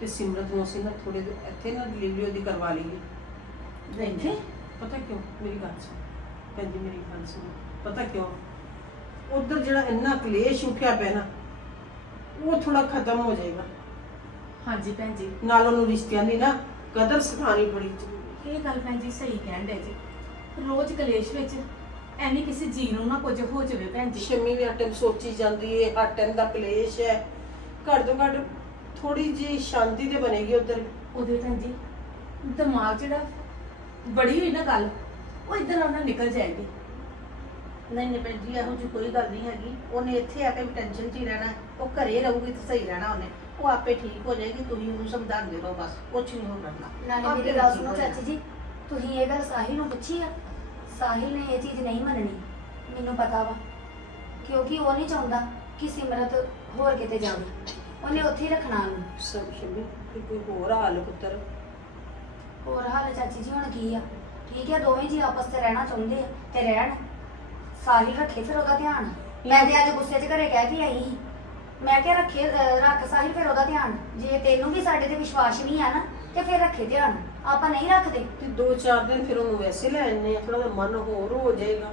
ਤੇ ਸਿਮਰਤ ਨੂੰ ਅਸੀਂ ਨਾ ਥੋੜੇ ਦਿਨ ਇੱਥੇ ਨਾ ਡਿਲੀਵਰੀ ਉਹਦੀ ਕਰਵਾ ਲਈਏ। ਇੱਥੇ? ਪਤਾ ਕਿਉਂ? ਮੇਰੀ ਗੱਲ ਸੁਣ। ਭੈਣ ਜੀ ਮੇਰੀ ਗੱਲ ਸੁਣ। ਪਤਾ ਕਿਉਂ? ਉਧਰ ਜਿਹੜਾ ਇੰਨਾ ਕਲੇਸ਼ ਉੱਠਿਆ ਪਿਆ ਨਾ ਉਹ ਥੋੜਾ ਖਤਮ ਹੋ ਜਾਏਗਾ। ਹਾਂਜੀ ਭੈਣ ਜੀ। ਨਾਲ ਉਹਨੂੰ ਰਿਸ਼ਤਿਆਂ ਦੀ ਨਾ ਕਦਰ ਸਿਖਾਣੀ ਬੜੀ ਜ਼ਰੂਰੀ ਇਹ ਗੱਲ ਭੈਣ ਜੀ ਸਹੀ ਕਹਿਣ ਦੇ ਜੀ। ਰੋਜ਼ ਕਲੇਸ਼ ਵਿੱਚ ਐਵੇਂ ਕਿਸੇ ਜੀ ਨੂੰ ਨਾ ਕੁਝ ਹੋ ਜਾਵੇ ਭੈਣ ਜੀ। ਸ਼ਮੀ ਵੀ ਟਾਈਮ ਸੋਚੀ ਜਾਂਦੀ ਏ ਟਾਈਮ ਦਾ ਕਲੇਸ਼ ਹੈ ਘਰ ਤੋਂ ਘੱਟ ਥੋੜੀ ਜੀ ਸ਼ਾਂਤੀ ਤੇ ਬਣੇਗੀ ਉਧਰ। ਉਹਦੇ ਭੈਣ ਜੀ ਦਿਮਾਗ ਜਿਹੜਾ ਬੜੀ ਹੋਈ ਨਾ ਗੱਲ ਉਹ ਇਧਰ ਨਾਲ ਨਿਕਲ ਜਾਏਗੀ। ਨਹੀਂ ਨਹੀਂ ਭੈਣ ਜੀ ਇਹੋ ਜਿਹੀ ਕੋਈ ਗੱਲ ਨਹੀਂ ਹੈਗੀ। ਉਹਨੇ ਇੱਥੇ ਆ ਕੇ ਵੀ ਟੈਨਸ਼ਨ 'ਚ ਹੀ ਰਹਿਣਾ ਉਹ ਘਰੇ ਰਹੂਗੀ ਤਾਂ ਸਹੀ ਰਹਿਣਾ ਉਹਨੇ। ਉਹ ਆਪੇ ਠੀਕ ਹੋ ਜਾਏਗੀ ਤੁਸੀਂ ਉਹਨੂੰ ਸਮਝਾਉਂਦੇ ਰਹੋ ਬਸ ਕੁਛ ਨਹੀਂ ਹੋ ਕਰਨਾ ਨਾਲੇ ਮੇਰੀ ਗੱਲ ਸੁਣੋ ਚਾਚੀ ਜੀ ਤੁਸੀਂ ਇਹ ਗੱਲ ਸਾਹਿਲ ਨੂੰ ਪੁੱਛੀ ਆ? ਸਾਹਿਲ ਨੇ ਇਹ ਚੀਜ਼ ਨਹੀਂ ਮੰਨਣੀ ਮੈਨੂੰ ਪਤਾ ਵਾ। ਕਿਉਂਕਿ ਉਹ ਨਹੀਂ ਚਾਹੁੰਦਾ ਕਿ ਸਿਮਰਤ ਹੋਰ ਕਿਤੇ ਜਾਵੇ। ਉਹਨੇ ਉੱਥੇ ਹੀ ਰੱਖਣਾ ਉਹਨੂੰ। ਸਭ ਸ਼ਮੀ ਕੋਈ ਕੋਈ ਹੋਰ ਹਾਲ ਪੁੱਤਰ? ਹੋਰ ਹਾਲ ਚਾਚੀ ਜੀ ਹੁਣ ਕੀ ਆ? ਠੀਕ ਹੈ ਦੋਵੇਂ ਜੀ ਆਪਸ 'ਚ ਰਹਿਣਾ ਚਾਹੁੰਦੇ ਆ ਤੇ ਰਹਿਣ। ਸਾਹਿਲ ਰੱਖੇ ਫਿਰ ਉਹਦਾ ਧਿਆਨ। ਮੈਂ ਤੇ ਅੱਜ ਗੁੱਸੇ 'ਚ ਘਰੇ ਕਹਿ ਕੇ ਆਈ ਸੀ। ਮੈਂ ਕਿਹਾ ਰੱਖੇ ਅਹ ਰੱਖ ਸਾਹਿਲ ਫਿਰ ਉਹਦਾ ਧਿਆਨ। ਜੇ ਤੈਨੂੰ ਵੀ ਸਾਡੇ ਤੇ ਵਿਸ਼ਵਾਸ ਨਹੀਂ ਆ ਨਾ ਤੇ ਫਿਰ ਰੱਖੇ ਧਿਆਨ। ਆਪਾਂ ਨਹੀਂ ਰੱਖਦੇ। ਤੇ ਦੋ ਚਾਰ ਦਿਨ ਫਿਰ ਉਹਨੂੰ ਵੈਸੇ ਲੈ ਆਨੇ ਆ ਥੋੜਾ ਜਿਹਾ ਮਨ ਹੋਰ ਹੋ ਜਾਏਗਾ।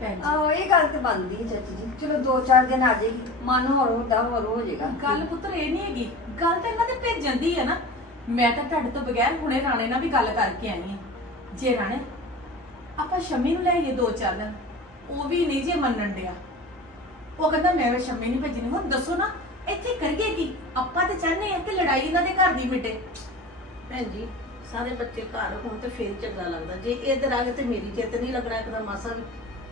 ਭੈਣ ਜੀ। ਆਹੋ ਇਹ ਗੱਲ ਤੇ ਬਣਦੀ ਹੈ ਚਾਚੀ ਜੀ। ਚਲੋ ਦੋ ਚਾਰ ਦਿਨ ਆ ਜਾਏਗੀ ਮਨ ਹੋਰ ਹੁੰਦਾ ਹੋਰ ਹੋ ਜਾਏਗਾ। ਗੱਲ ਪੁੱਤਰ ਇਹ ਨਹੀਂ ਹੈਗੀ। ਗੱਲ ਤਾਂ ਇਹਨਾਂ ਦੇ ਭੇਜਣ ਦੀ ਹੈ ਨਾ। ਮੈਂ ਤਾਂ ਤੁਹਾਡੇ ਤੋਂ ਬਗੈਰ ਹੁਣੇ ਰਾਣੇ ਨਾਲ ਵੀ ਗੱਲ ਕਰਕੇ ਆਈ ਹਾਂ। ਜੇ ਰਾਣੇ ਆਪਾਂ ਸ਼ਮੀ ਨੂੰ ਲੈ ਆਈਏ ਦੋ ਚਾਰ ਦਿਨ। ਉਹ ਵੀ ਨਹੀਂ ਜੇ ਮੰਨਣ ਡਿਆ। ਉਹ ਕਹਿੰਦਾ ਮੈਂ ਵੀ ਸ਼ਮੀ ਨਹੀਂ ਭੇਜਣੀ। ਹੁਣ ਦੱਸੋ ਨਾ ਇੱਥੇ ਕਰੀਏ ਕੀ? ਆਪਾਂ ਤੇ ਆ ਕਿ ਲੜਾਈ ਇਹਨਾਂ ਦੇ ਘਰ ਦੀ ਮਿਟੇ। ਭੈਣ ਜੀ ਸਾਰੇ ਬੱਚੇ ਘਰ ਹੋਣ ਤੇ ਫੇਰ ਚੰਗਾ ਲੱਗਦਾ ਜੇ ਇੱਧਰ ਆ ਗਏ ਤੇ ਮੇਰੀ ਚਿੱਤ ਨਹੀਂ ਲੱਗਣਾ ਇੱਕ ਦਾ ਮਾਸਾ ਵੀ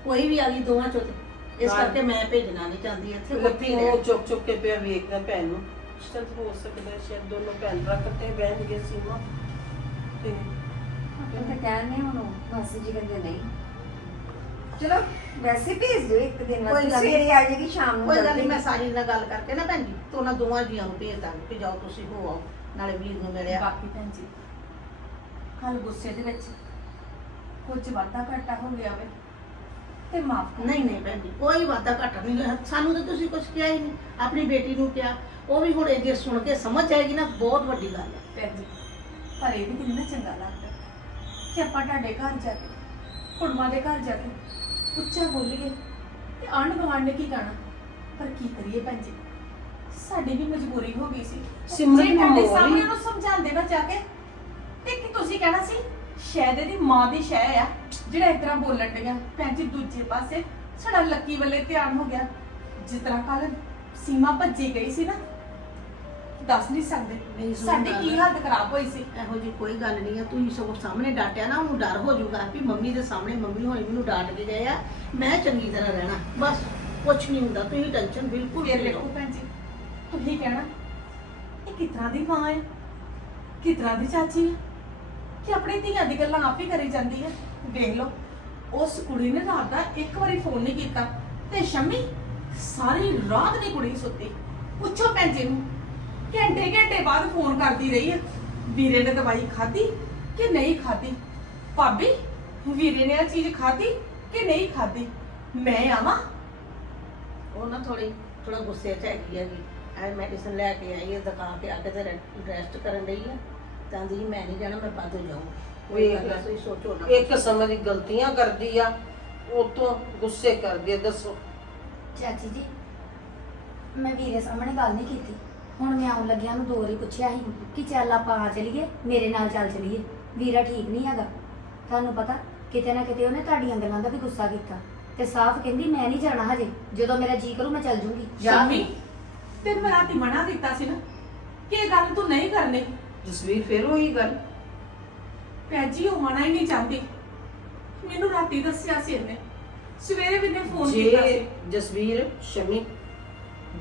ਕੋਈ ਵੀ ਆ ਗਈ ਦੋਵਾਂ ਚੋਂ ਤੇ ਇਸ। ਕਰਕੇ ਮੈਂ ਭੇਜਣਾ ਨਹੀਂ ਚਾਹੁੰਦੀ ਇੱਥੇ ਉੱਥੇ ਹੀ ਉਹ ਚੁੱਕ ਚੁੱਕ ਕੇ ਪਿਆ ਵੇਖਦਾ ਭੈਣ ਨੂੰ ਸ਼ਾਇਦ ਹੋ ਸਕਦਾ ਹੈ ਸ਼ਾਇਦ ਦੋਨੋਂ ਭੈਣ ਭਰਾ ਇਕੱਠੇ ਬਹਿਣਗੇ ਸੀਮਾ ਤੇ ਉਹ ਤਾਂ ਕਹਿੰਦੇ ਹੁਣ ਉਹ ਮਾਸੀ ਜੀ ਕਹਿੰਦੇ ਨਹੀਂ ਚਲੋ ਵੈਸੇ ਭੇਜ ਦਿਓ ਇੱਕ ਦਿਨ ਕੋਈ ਵਾਸਤੇ ਗੱਲ ਨਹੀਂ। ਸਵੇਰੇ ਆ ਜਾਏਗੀ ਸ਼ਾਮ ਨੂੰ ਕੋਈ ਗੱਲ। ਨਹੀਂ ਮੈਂ ਸਾਹਿਲ ਨਾਲ ਗੱਲ ਕਰਕੇ ਨਾ ਭੈਣ ਜੀ ਤੇ ਉਹਨਾਂ ਦੋਵਾਂ ਜੀਆਂ ਨੂੰ ਭੇਜ ਦਾਂਗੀ ਕਿ ਜਾਓ ਤੁਸੀਂ ਹੋ ਆਓ ਨਾਲੇ ਵੀਰ ਨੂੰ ਮਿਲਿਆ। ਬਾਕੀ ਭੈਣ ਜੀ ਕੱਲ ਗੁੱਸੇ ਦੇ ਵਿੱਚ ਕੁਝ ਵਾਧਾ ਘਾਟਾ ਹੋ ਗਿਆ ਵੇ ਤੇ ਮਾਫ ਕਰ। ਨਹੀਂ ਨਹੀਂ ਭੈਣ ਜੀ ਕੋਈ ਵਾਦਾ ਘਾਟਾ ਨਹੀਂ ਹੋਇਆ। ਸਾਨੂੰ ਤਾਂ ਤੁਸੀਂ ਕੁਝ ਕਿਹਾ ਹੀ ਨਹੀਂ। ਆਪਣੀ ਬੇਟੀ ਨੂੰ ਕਿਹਾ। ਉਹ ਵੀ ਹੁਣ ਇਹ ਜੇ ਸੁਣ ਕੇ ਸਮਝ ਜਾਏਗੀ ਨਾ ਬਹੁਤ ਵੱਡੀ ਗੱਲ ਹੈ। ਭੈਣ ਜੀ ਪਰ ਇਹ ਵੀ ਕਿੰਨਾ ਚੰਗਾ ਲੱਗਦਾ ਕਿ ਆਪਾਂ ਤੁਹਾਡੇ ਘਰ ਜਾ ਕੇ ਕੁੜਮਾਂ ਦੇ ਘਰ ਜਾ ਕੇ ਉੱਚਾ ਬੋਲੀਏ ਤੇ ਆਂਢ ਗੁਆਂਢ ਨੇ ਕੀ ਕਹਿਣਾ। ਪਰ ਕੀ ਕਰੀਏ ਭੈਣ ਜੀ? ਸਾਡੀ ਵੀ ਮਜਬੂਰੀ ਹੋ ਗਈ ਸੀ। ਸਿਮਰਨ ਜੇ ਤੁਹਾਡੇ ਮੋਰੀ- ਸਾਹਮਣੇ ਨੂੰ ਸਮਝਾਉਂਦੇ ਨਾ ਜਾ ਕੇ। ਤੇ ਕਿ ਤੁਸੀਂ ਕਹਿਣਾ ਸੀ? ਸ਼ਾਇਦ ਇਹਦੀ ਮਾਂ ਦੀ ਸ਼ੈ ਆ ਜਿਹੜਾ ਇਸ ਤਰ੍ਹਾਂ ਬੋਲਣ ਡਿਆ ਭੈਣ ਜੀ ਦੂਜੇ ਪਾਸੇ ਸਾਡਾ ਲੱਕੀ ਵੱਲੇ ਧਿਆਨ ਹੋ ਗਿਆ। ਜਿਸ ਤਰ੍ਹਾਂ ਕੱਲ ਸੀਮਾ ਭੱਜੀ ਗਈ ਸੀ ਨਾ ਦੱਸ ਨਹੀਂ ਸਕਦੇ। ਮੇਰੀ ਸੁਣੋ ਸਾਡੀ ਗੱਲ। ਕੀ ਹਾਲਤ ਖਰਾਬ ਹੋਈ ਸੀ? ਇਹੋ ਜੀ ਕੋਈ ਗੱਲ ਨਹੀਂ ਹੈ ਤੁਸੀਂ ਸਗੋਂ ਸਾਹਮਣੇ ਡਾਂਟਿਆ ਨਾ ਉਹਨੂੰ ਡਰ ਹੋ ਜਾਊਗਾ ਵੀ ਮੰਮੀ ਦੇ ਸਾਹਮਣੇ ਮੰਮੀ ਹੋਣੀ ਮੈਨੂੰ ਡਾਂਟ ਕੇ ਗਏ ਆ। ਮੈਂ ਚੰਗੀ ਤਰ੍ਹਾਂ ਰਹਿਣਾ ਬਸ। ਕੁਛ ਨਹੀਂ ਹੁੰਦਾ ਤੁਸੀਂ ਟੈਨਸ਼ਨ ਬਿਲਕੁਲ ਫਿਰ ਨਹੀਂ ਲਓ। ਭੈਣ ਜੀ ਤੁਸੀਂ ਕਹਿਣਾ, ਇਹ ਕਿਸ ਦੀ ਮਾਂ ਹੈ? ਕਿਸ ਦੀ ਚਾਚੀ ਹੈ? ਕਿ ਆਪਣੀ ਧੀਆਂ ਦੀ ਗੱਲਾਂ ਆਪ ਹੀ ਕਰੀ ਜਾਂਦੀ ਹੈ? ਵੇਖ ਲਓ, ਉਸ ਕੁੜੀ ਨੇ ਰਾਤ ਦਾ ਇੱਕ ਵਾਰੀ ਫੋਨ ਨਹੀਂ ਕੀਤਾ ਤੇ ਸ਼ਮੀ ਸਾਰੀ ਰਾਤ ਨਹੀਂ ਕੁੜੀ ਸੁੱਤੀ। ਪੁੱਛੋ ਭੈਣ ਨੂੰ, ਘੰਟੇ ਘੰਟੇ ਬਾਅਦ ਫੋਨ ਕਰਦੀ ਰਹੀ ਹੈ। ਵੀਰੇ ਨੇ ਦਵਾਈ ਖਾਧੀ ਕਿ ਨਹੀਂ ਖਾਧੀ? ਭਾਬੀ, ਵੀਰੇ ਨੇ ਇਹ ਚੀਜ਼ ਖਾਧੀ ਕਿ ਨਹੀਂ ਖਾਧੀ? ਮੈਂ ਆਵਾਂ? ਉਹ ਨਾ ਥੋੜੀ ਥੋੜਾ ਗੁੱਸੇ 'ਚ ਹੈਗੀ ਹੈਗੀ। ਐ ਮੈਡੀਸਨ ਲੈ ਕੇ ਆਈ ਹੈ ਦੁਕਾਨ ਤੇ ਆ ਕੇ ਤੇ ਰੈਸਟ ਕਰਨ ਰਹੀ ਹੈ ਕਹਿੰਦੀ ਸੀ, ਮੈਂ ਨਹੀਂ ਜਾਣਾ ਮੈਂ ਬਾਅਦ ਵਿੱਚ ਜਾਊਂ ਕੋਈ ਗੱਲ ਤੁਸੀਂ ਸੋਚੋ ਨਾ। ਇੱਕ ਸਮੇਂ ਦੀ ਗਲਤੀਆਂ ਕਰਦੀ ਆ ਉਤੋਂ ਗੁੱਸੇ ਕਰਦੀ ਆ ਦੱਸੋ। ਚਾਚੀ ਜੀ ਮੈਂ ਵੀਰੇ ਸਾਹਮਣੇ ਗੱਲ ਨਹੀਂ ਕੀਤੀ। ਹੁਣ ਮੈਂ ਆਉਣ ਲੱਗਿਆ ਨੂੰ ਦੋ ਵਾਰੀ ਪੁੱਛਿਆ ਸੀ ਕਿ ਚੱਲ ਆਪਾਂ ਆ ਚਲੀਏ ਮੇਰੇ ਨਾਲ ਚੱਲ ਚਲੀਏ। ਵੀਰਾ ਠੀਕ ਨਹੀਂ ਹੈਗਾ। ਤੁਹਾਨੂੰ ਪਤਾ ਕਿਤੇ ਨਾ ਕਿਤੇ ਉਹਨੇ ਤੁਹਾਡੀਆਂ ਗੱਲਾਂ ਦਾ ਵੀ ਗੁੱਸਾ ਕੀਤਾ। ਤੇ ਸਾਫ਼ ਕਹਿੰਦੀ ਮੈਂ ਨਹੀਂ ਜਾਣਾ ਹਜੇ। ਜਦੋਂ ਮੇਰਾ ਜੀ ਕਰੂ ਮੈਂ ਚੱਲ ਜੂੰਗੀ। ਜਾ ਸ਼ਾਮੀ? ਤੈਨੂੰ ਮੈਂ ਰਾਤੀ ਮਨਾ ਕੀਤਾ ਸੀ ਨਾ ਕਿ ਇਹ ਗੱਲ ਤੂੰ ਨਹੀਂ ਕਰਨੀ। ਜਸਵੀਰ ਫਿਰ ਉਹੀ ਗੱਲ। ਭੈਣ ਜੀ ਉਹ ਮਨਾ ਹੀ ਨਹੀਂ ਚਾਹੁੰਦੀ। ਮੈਨੂੰ ਰਾਤੀ ਦੱਸਿਆ ਸੀ ਇਹਨੇ। ਸਵੇਰੇ ਵੀ ਨੇ ਫੋਨ ਕੀਤਾ ਜੇ ਸੀ। ਜਸਵੀਰ ਸ਼ਮੀ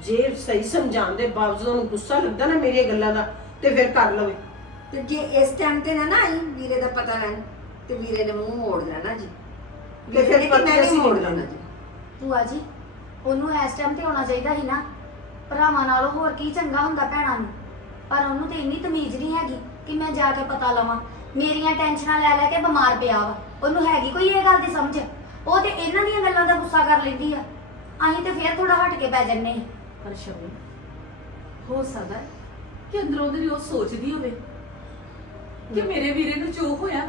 ਜੇ ਸਹੀ ਸਮਝਾਉਣ ਦੇ ਬਾਵਜੂਦ ਉਹਨੂੰ ਗੁੱਸਾ ਲੱਗਦਾ ਨਾ ਮੇਰੀਆਂ ਗੱਲਾਂ ਦਾ ਤੇ ਫਿਰ ਕਰ ਲਵੇ। ਤੇ ਜੇ ਇਸ ਟਾਈਮ ਤੇ ਨਾ ਨਾ ਆਈ ਵੀਰੇ ਦਾ ਪਤਾ ਲੈਣ ਤੇ ਵੀਰੇ ਨੇ ਮੂੰਹ ਮੋੜ ਲੈਣਾ ਜੀ। ਤੇ ਫਿਰ ਵੀਰੇ ਨੇ ਪਤਾ ਮੈਂ ਵੀ ਅਸੀਂ ਮੋੜ ਲੈਣਾ ਜੀ। ਭੂਆ ਜੀ ਉਹਨੂੰ ਇਸ ਟਾਈਮ ਤੇ ਆਉਣਾ ਚਾਹੀਦਾ ਸੀ ਨਾ। ਭਰਾਵਾਂ ਨਾਲੋਂ ਹੋਰ ਕੀ ਚੰਗਾ ਹੁੰਦਾ ਭੈਣਾਂ ਨੂੰ? ਪਰ ਉਹਨੂੰ ਤੇ ਇੰਨੀ ਤਮੀਜ਼ ਨਹੀਂ ਹੈਗੀ ਕਿ ਮੈਂ ਜਾ ਕੇ ਪਤਾ ਲਵਾਂ। ਮੇਰੀਆਂ ਟੈਨਸ਼ਨਾਂ ਲੈ ਲੈ ਕੇ ਬਿਮਾਰ ਪਿਆ ਵਾ। ਉਹਨੂੰ ਹੈਗੀ ਕੋਈ ਇਹ ਗੱਲ ਦੀ ਸਮਝ? ਉਹ ਤੇ ਇਹਨਾਂ ਦੀਆਂ ਗੱਲਾਂ ਦਾ ਗੁੱਸਾ ਕਰ ਲੈਂਦੀ ਆ। ਅਸੀਂ ਤੇ ਫੇਰ ਥੋੜਾ ਹਟ ਕੇ ਪੈ ਜੰਨੇ ਪਰ ਸ਼ਮੀ ਹੋ ਸਕਦਾ ਹੈ ਕਿ ਅੰਦਰੋਂ ਦੀ ਉਹ ਸੋਚਦੀ ਹੋਵੇ ਕਿ ਮੇਰੇ ਵੀਰੇ ਨੂੰ ਜੋ ਹੋਇਆ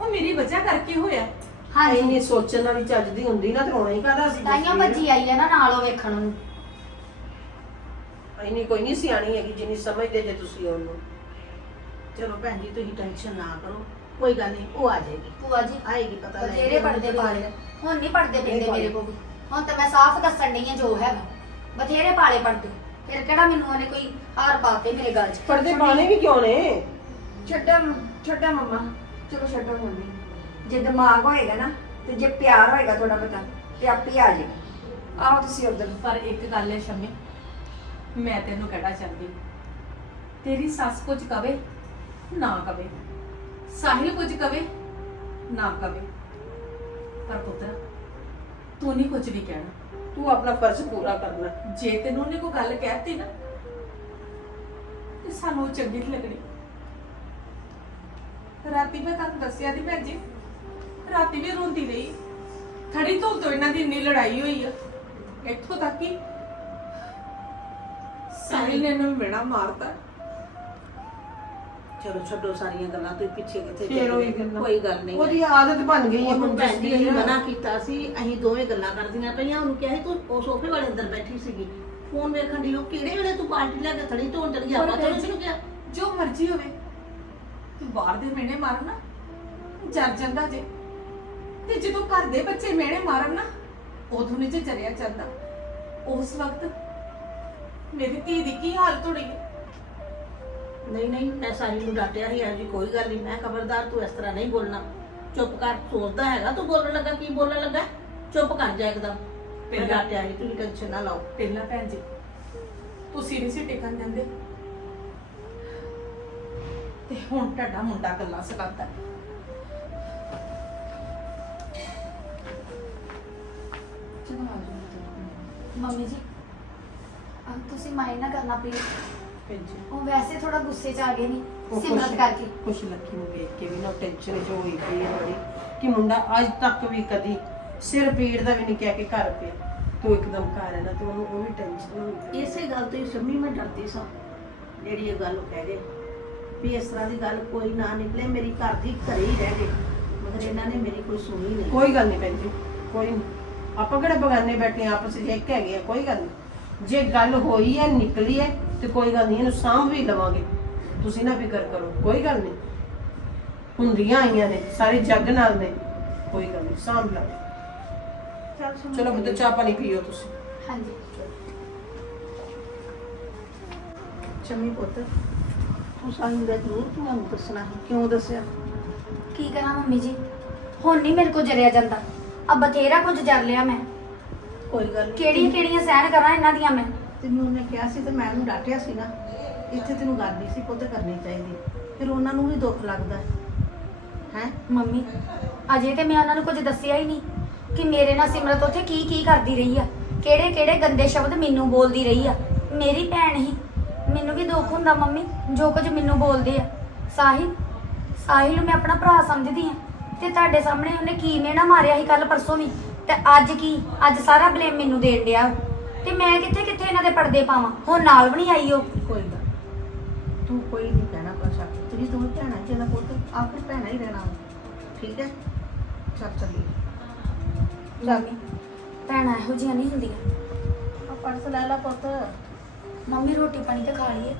ਉਹ ਮੇਰੀ ਵਜ੍ਹਾ ਕਰਕੇ ਹੋਇਆ। ਹਾਂਜੀ। ਇੰਨੀ ਸੋਚਣ ਵਾਲੀ ਚੱਜ ਦੀ ਹੁੰਦੀ ਨਾ ਤੇ ਰੋਣਾ ਹੀ ਕਾਹਦਾ ਸੀ? ਤਾਈਆਂ? ਭੱਜੀ ਆਈ ਆ ਨਾ ਨਾਲ ਉਹ ਵੇਖਣ ਨੂੰ। ਇੰਨੀ ਕੋਈ ਨਹੀਂ ਸਿਆਣੀ ਹੈਗੀ ਜਿੰਨੀ ਸਮਝਦੇ ਜੇ ਤੁਸੀਂ ਉਹਨੂੰ। ਚਲੋ ਭੈਣ ਜੀ ਤੁਸੀਂ ਟੈਨਸ਼ਨ ਨਾ ਕਰੋ। ਕੋਈ ਗੱਲ ਨਹੀਂ ਉਹ ਆ ਜਾਏਗੀ। ਭੂਆ ਜੀ ਆਏਗੀ ਪਤਾ ਲੈ ਬਥੇਰੇ ਪੜਦੇ ਪਾਲੇ ਹੁਣ ਨਹੀਂ ਪੜਦੇ ਪੈਂਦੇ ਨਹੀਂ ਮੇਰੇ ਕੋਲ ਵੀ। ਹੁਣ ਤਾਂ ਮੈਂ ਸਾਫ਼ ਦੱਸਣ ਡਈ ਆ ਜੋ ਹੈਗਾ। ਬਥੇਰੇ ਪਾਲੇ ਪੜਦੇ ਫਿਰ ਕਿਹੜਾ ਮੈਨੂੰ ਉਹਨੇ ਕੋਈ ਹਾਰ ਪਾਤੇ ਮੇਰੇ ਗੱਲ 'ਚ? ਪਰਦੇ ਪਾਣੇ ਵੀ ਕਿਉਂ ਨੇ? ਛੱਡਾ ਛੱਡਾ ਮੰਮਾ। ਚਲੋ ਛੱਡੋ ਮੰਮੀ ਜੇ ਦਿਮਾਗ ਹੋਏਗਾ ਨਾ ਤੇ ਜੇ ਪਿਆਰ ਹੋਏਗਾ ਥੋੜਾ ਪਤਾ ਤੇ ਆਪੇ ਆ ਜਾਏਗਾ। ਆਓ ਤੁਸੀਂ ਉਧਰ। ਪਰ ਇੱਕ ਗੱਲ ਹੈ ਸ਼ਮੀ ਮੈਂ ਤੈਨੂੰ ਕਹਿਣਾ ਚਾਹੁੰਦੀ ਤੇਰੀ ਸੱਸ ਕੁਝ ਕਵੇ, ਨਾ ਕਵੇ। ਸਾਹਿਲ ਕੁਝ ਕਵੇ, ਨਾ ਕਵੇ। ਪਰ ਪੁੱਤਰ ਤੂੰ ਨਹੀਂ ਕੁਝ ਵੀ ਕਹਿਣਾ। ਤੂੰ ਆਪਣਾ ਫਰਜ਼ ਪੂਰਾ ਕਰਨਾ। ਜੇ ਤੈਨੂੰ ਉਹਨੇ ਕੋਈ ਗੱਲ ਕਹਿਤੀ ਨਾ, ਤੇ ਸਾਨੂੰ ਉਹ ਚੰਗੀ ਨਹੀਂ ਲੱਗਣੀ। ਰਾਤੀ ਮੈਂ ਤੁਹਾਨੂੰ ਦੱਸਿਆ ਨਹੀਂ ਭੈਣ ਜੀ। ਰਾਤੀ ਵੀ ਰੋਂਦੀ ਰਹੀ। ਖੜੀ ਤੋਂ ਤੋਂ ਇਹਨਾਂ ਦੀ ਇੰਨੀ ਲੜਾਈ ਹੋਈ ਆ। ਇੱਥੋਂ ਤੱਕ ਕਿ ਸਾਹਿਲ ਨੇ ਇਹਨੂੰ ਮੇੜਾ ਮਾਰਤਾ ਚਲੋ ਛੱਡੋ ਸਾਰੀਆਂ ਗੱਲਾਂ ਤੁਸੀਂ ਪਿੱਛੇ ਕਿੱਥੇ ਫੇਰ ਉਹੀ? ਗੱਲਾਂ। ਕੋਈ ਗੱਲ ਨਹੀਂ ਉਹਦੀ ਆਦਤ ਬਣ ਗਈ ਹੈ ਉਹਨੂੰ ਹੁਣ ਭੈਣ ਜੀ ਅਸੀਂ। ਮਨਾ ਕੀਤਾ ਸੀ ਅਸੀਂ ਦੋਵੇਂ ਗੱਲਾਂ ਕਰਦੀਆਂ ਪਈਆਂ ਉਹਨੂੰ ਕਿਹਾ ਸੀ ਤੂੰ ਉਹ ਸੋਫੇ ਵਾਲੇ ਅੰਦਰ ਬੈਠੀ ਸੀਗੀ ਫੋਨ ਵੇਖਣ ਦੀ ਉਹ ਕਿਹੜੇ ਵੇਲੇ ਤੂੰ ਬਾਲਟੀ ਲੈ ਕੇ ਥੜੀ ਧੋਣ ਚਲੀ ਗਿਆ ਭੈਣ ਜੀ, ਸ਼ੁਰੂ ਕਿਹਾ ਜੋ ਮਰਜ਼ੀ ਹੋਵੇ ਤੂੰ ਬਾਹਰ ਦੇ ਮੇਣੇ ਮਾਰਨ ਜਰ ਜਾਂਦਾ ਜੇ ਤੇ ਜਦੋਂ ਘਰ ਦੇ ਬੱਚੇ ਮੇਣੇ ਮਾਰਨ ਨਾ ਉਦੋਂ ਨਹੀਂ ਜੇ ਜਰਿਆ ਜਾਂਦਾ ਉਸ ਵਕਤ ਮੇਰੀ ਧੀ ਦੀ ਕੀ ਹਾਲਤ ਹੋਣੀ ਹੈ? ਨਹੀਂ ਨਹੀਂ ਮੈਂ ਸਾਰੀ ਨੂੰ ਡਾਂਟਿਆ ਸੀ ਜੀ ਕੋਈ ਗੱਲ ਨਹੀਂ ਮੈਂ ਖਬਰਦਾਰ ਤੂੰ ਇਸ ਤਰ੍ਹਾਂ ਨਹੀਂ ਬੋਲਣਾ। ਚੁੱਪ ਕਰ ਸੋਚਦਾ ਹੈਗਾ ਤੂੰ ਬੋਲਣ ਲੱਗਾ ਕੀ ਬੋਲਣ ਲੱਗਾ? ਚੁੱਪ ਕਰ ਜਾ ਇੱਕਦਮ। ਮੈਂ ਪਹਿਲਾਂ- ਡਾਂਟਿਆ ਸੀ ਤੁਸੀਂ ਟੈਨਸ਼ਨ ਨਾ ਲਓ। ਪਹਿਲਾਂ ਭੈਣ ਜੀ ਤੁਸੀਂ ਨਹੀਂ ਸੀ ਟਿਕਣ ਦਿੰਦੇ। ਤੇ ਹੁਣ ਤੁਹਾਡਾ ਮੁੰਡਾ ਗੱਲਾਂ ਸੁਣਾਉਂਦਾ ਮੰਮੀ ਜੀ। ਅਹ ਤੁਸੀਂ ਮਾਈਂਡ ਨਾ ਕਰਨਾ ਪਲੀਜ਼ ਭੈਣ ਜੀ। ਉਹ ਵੈਸੇ ਥੋੜਾ ਗੁੱਸੇ 'ਚ ਆ ਗਏ ਨੇ ਉਹ ਸਿਮਰਤ ਕਰਕੇ। ਖੁਸ਼ ਲੱਗੀ ਨੂੰ ਵੇਖ ਕੇ ਵੀ ਨਾ ਟੈਨਸ਼ਨ ਜੋ ਹੋਈ ਪਈ ਹੈ ਬੜੀ ਕਿ ਮੁੰਡਾ ਅੱਜ ਤੱਕ ਵੀ ਕਦੀ ਸਿਰ ਪੀੜ ਦਾ ਵੀ ਨਹੀਂ ਕਹਿ ਕੇ ਘਰ ਪਿਆ। ਤੂੰ ਇੱਕਦਮ ਘਰ ਹੈ ਨਾ ਤੇ ਉਹਨੂੰ ਉਹ ਵੀ ਟੈਨਸ਼ਨ ਹੋਈ ਪਈ। ਇਸੇ ਗੱਲ ਤੋਂ ਹੀ ਸ਼ੰਮੀ ਮੈਂ ਡਰਦੀ ਸਾਂ। ਜਿਹੜੀ ਇਹ ਗੱਲ ਉਹ ਕਹਿ ਗਏ ਵੀ ਇਸ ਤਰ੍ਹਾਂ ਦੀ ਗੱਲ ਕੋਈ ਨਾ ਨਿਕਲੇ ਮੇਰੀ ਘਰ ਦੀ ਘਰੇ ਹੀ ਰਹਿ ਗਏ। ਮਗਰ ਇਹਨਾਂ ਨੇ ਮੇਰੀ ਕੋਈ ਸੁਣੀ ਨਹੀਂ। ਕੋਈ ਗੱਲ ਨਹੀਂ ਜੀ ਕੋਈ ਨਹੀਂ। ਆਪਾਂ ਕਿਹੜੇ ਬਗਾਨੇ ਬੈਠੇ ਆਪਸ ਵਿੱਚ ਇੱਕ ਹੈਗੇ ਆ ਕੋਈ ਗੱਲ ਨਹੀਂ। ਜੇ ਗੱਲ ਹੋਈ ਹੈ ਨਿਕਲੀ ਹੈ ਤੇ ਕੋਈ ਗੱਲ ਨਹੀਂ ਇਹਨੂੰ ਸਾਂਭ ਵੀ ਲਵਾਂਗੇ। ਤੁਸੀਂ ਨਾ ਫਿਕਰ ਕਰੋ ਕੋਈ ਗੱਲ ਨਹੀਂ। ਹੁੰਦੀਆਂ ਆਈਆਂ ਨੇ ਸਾਰੇ ਜੱਗ ਨਾਲ ਨੇ ਕੋਈ ਗੱਲ ਨਹੀਂ ਸਾਂਭ ਲਾਂਗੇ। ਚੱਲ ਸ਼ੰਮੀ ਚਲੋ ਪੁੱਤ ਚਾਹ ਪਾਣੀ ਪੀਓ ਤੁਸੀਂ। ਹਾਂਜੀ। ਸ਼ੰਮੀ ਪੁੱਤ ਤੂੰ ਸਾਹਿਲ ਦਾ ਜ਼ਰੂਰ ਤੁਹਾਨੂੰ ਦੱਸਣਾ ਹੈ ਕਿਉਂ ਦੱਸਿਆ? ਕੀ ਕਰਾਂ ਮੰਮੀ ਜੀ? ਹੁਣ ਨਹੀਂ ਮੇਰੇ ਕੋ ਜਰਿਆ ਜਾਂਦਾ। ਆ ਬਥੇਰਾ ਕੁਝ ਜਰ ਲਿਆ ਮੈਂ। ਕੋਈ ਗੱਲ ਨਹੀਂ। ਕਿਹੜੀਆਂ ਕਿਹੜੀਆਂ ਸਹਿਣ ਕਰਾਂ ਇਹਨਾਂ ਦੀਆਂ ਮੈਂ? ਤੈਨੂੰ ਉਹਨੇ ਕਿਹਾ ਸੀ ਤੇ ਮੈਂ ਉਹਨੂੰ ਡਾਂਟਿਆ ਸੀ ਨਾ। ਇੱਥੇ ਤੈਨੂੰ ਗੱਲ ਨਹੀਂ ਸੀ ਪੁੱਤ ਕਰਨੀ ਚਾਹੀਦੀ। ਫਿਰ ਉਹਨਾਂ ਨੂੰ ਵੀ ਦੁੱਖ ਲੱਗਦਾ ਹੈ। ਮੰਮੀ ਅਜੇ ਤੇ ਮੈਂ ਉਹਨਾਂ ਨੂੰ ਕੁਝ ਦੱਸਿਆ ਹੀ ਨਹੀਂ ਕਿ ਮੇਰੇ ਨਾਲ ਸਿਮਰਤ ਉੱਥੇ ਕੀ ਕੀ ਕਰਦੀ ਰਹੀ ਆ। ਕਿਹੜੇ ਕਿਹੜੇ ਗੰਦੇ ਸ਼ਬਦ ਮੈਨੂੰ ਬੋਲਦੀ ਰਹੀ ਆ। ਮੇਰੀ ਭੈਣ ਹੀ। ਮੈਨੂੰ ਵੀ ਦੁੱਖ ਹੁੰਦਾ ਮੰਮੀ ਜੋ ਕੁਝ ਮੈਨੂੰ ਬੋਲਦੇ ਆ। ਸਾਹਿਲ ਸਾਹਿਲ ਨੂੰ ਮੈਂ ਆਪਣਾ ਭਰਾ ਸਮਝਦੀ ਆ। ਤੇ ਤੁਹਾਡੇ ਸਾਹਮਣੇ ਉਹਨੇ ਕੀ ਮੇਣਾ ਮਾਰਿਆ ਸੀ ਕੱਲ ਪਰਸੋਂ ਵੀ? ਤੇ ਅੱਜ ਕੀ? ਅੱਜ ਸਾਰਾ ਬਲੇਮ ਮੈਨੂੰ ਦੇਣ ਡਿਆ। ਤੇ ਮੈਂ ਕਿੱਥੇ ਕਿੱਥੇ ਇਹਨਾਂ ਦੇ ਪਰਦੇ ਪਾਵਾਂ? ਹੁਣ ਨਾਲ ਵੀ ਨਹੀਂ ਆਈ ਉਹ। ਕੋਈ ਨੀ। ਤੂੰ ਕੋਈ ਨਹੀਂ ਕਹਿਣਾ ਪਰ ਸੱਚ ਤੇਰੀ ਦੋਵੇਂ ਭੈਣਾਂ ਜਿਹਦਾ ਪੁੱਤ ਆਖਰ ਭੈਣਾਂ ਹੀ ਰਹਿਣਾ। ਠੀਕ ਹੈ? ਚੱਲ ਚੱਲੀਏ। ਮੰਮੀ ਭੈਣਾਂ ਇਹੋ ਜਿਹੀਆਂ ਨਹੀਂ ਹੁੰਦੀਆਂ। ਆ ਪਰਸ ਲੈ ਲਾ ਪੁੱਤ। ਮੰਮੀ ਰੋਟੀ ਪਾਣੀ ਤਾਂ ਖਾ ਲਈਏ।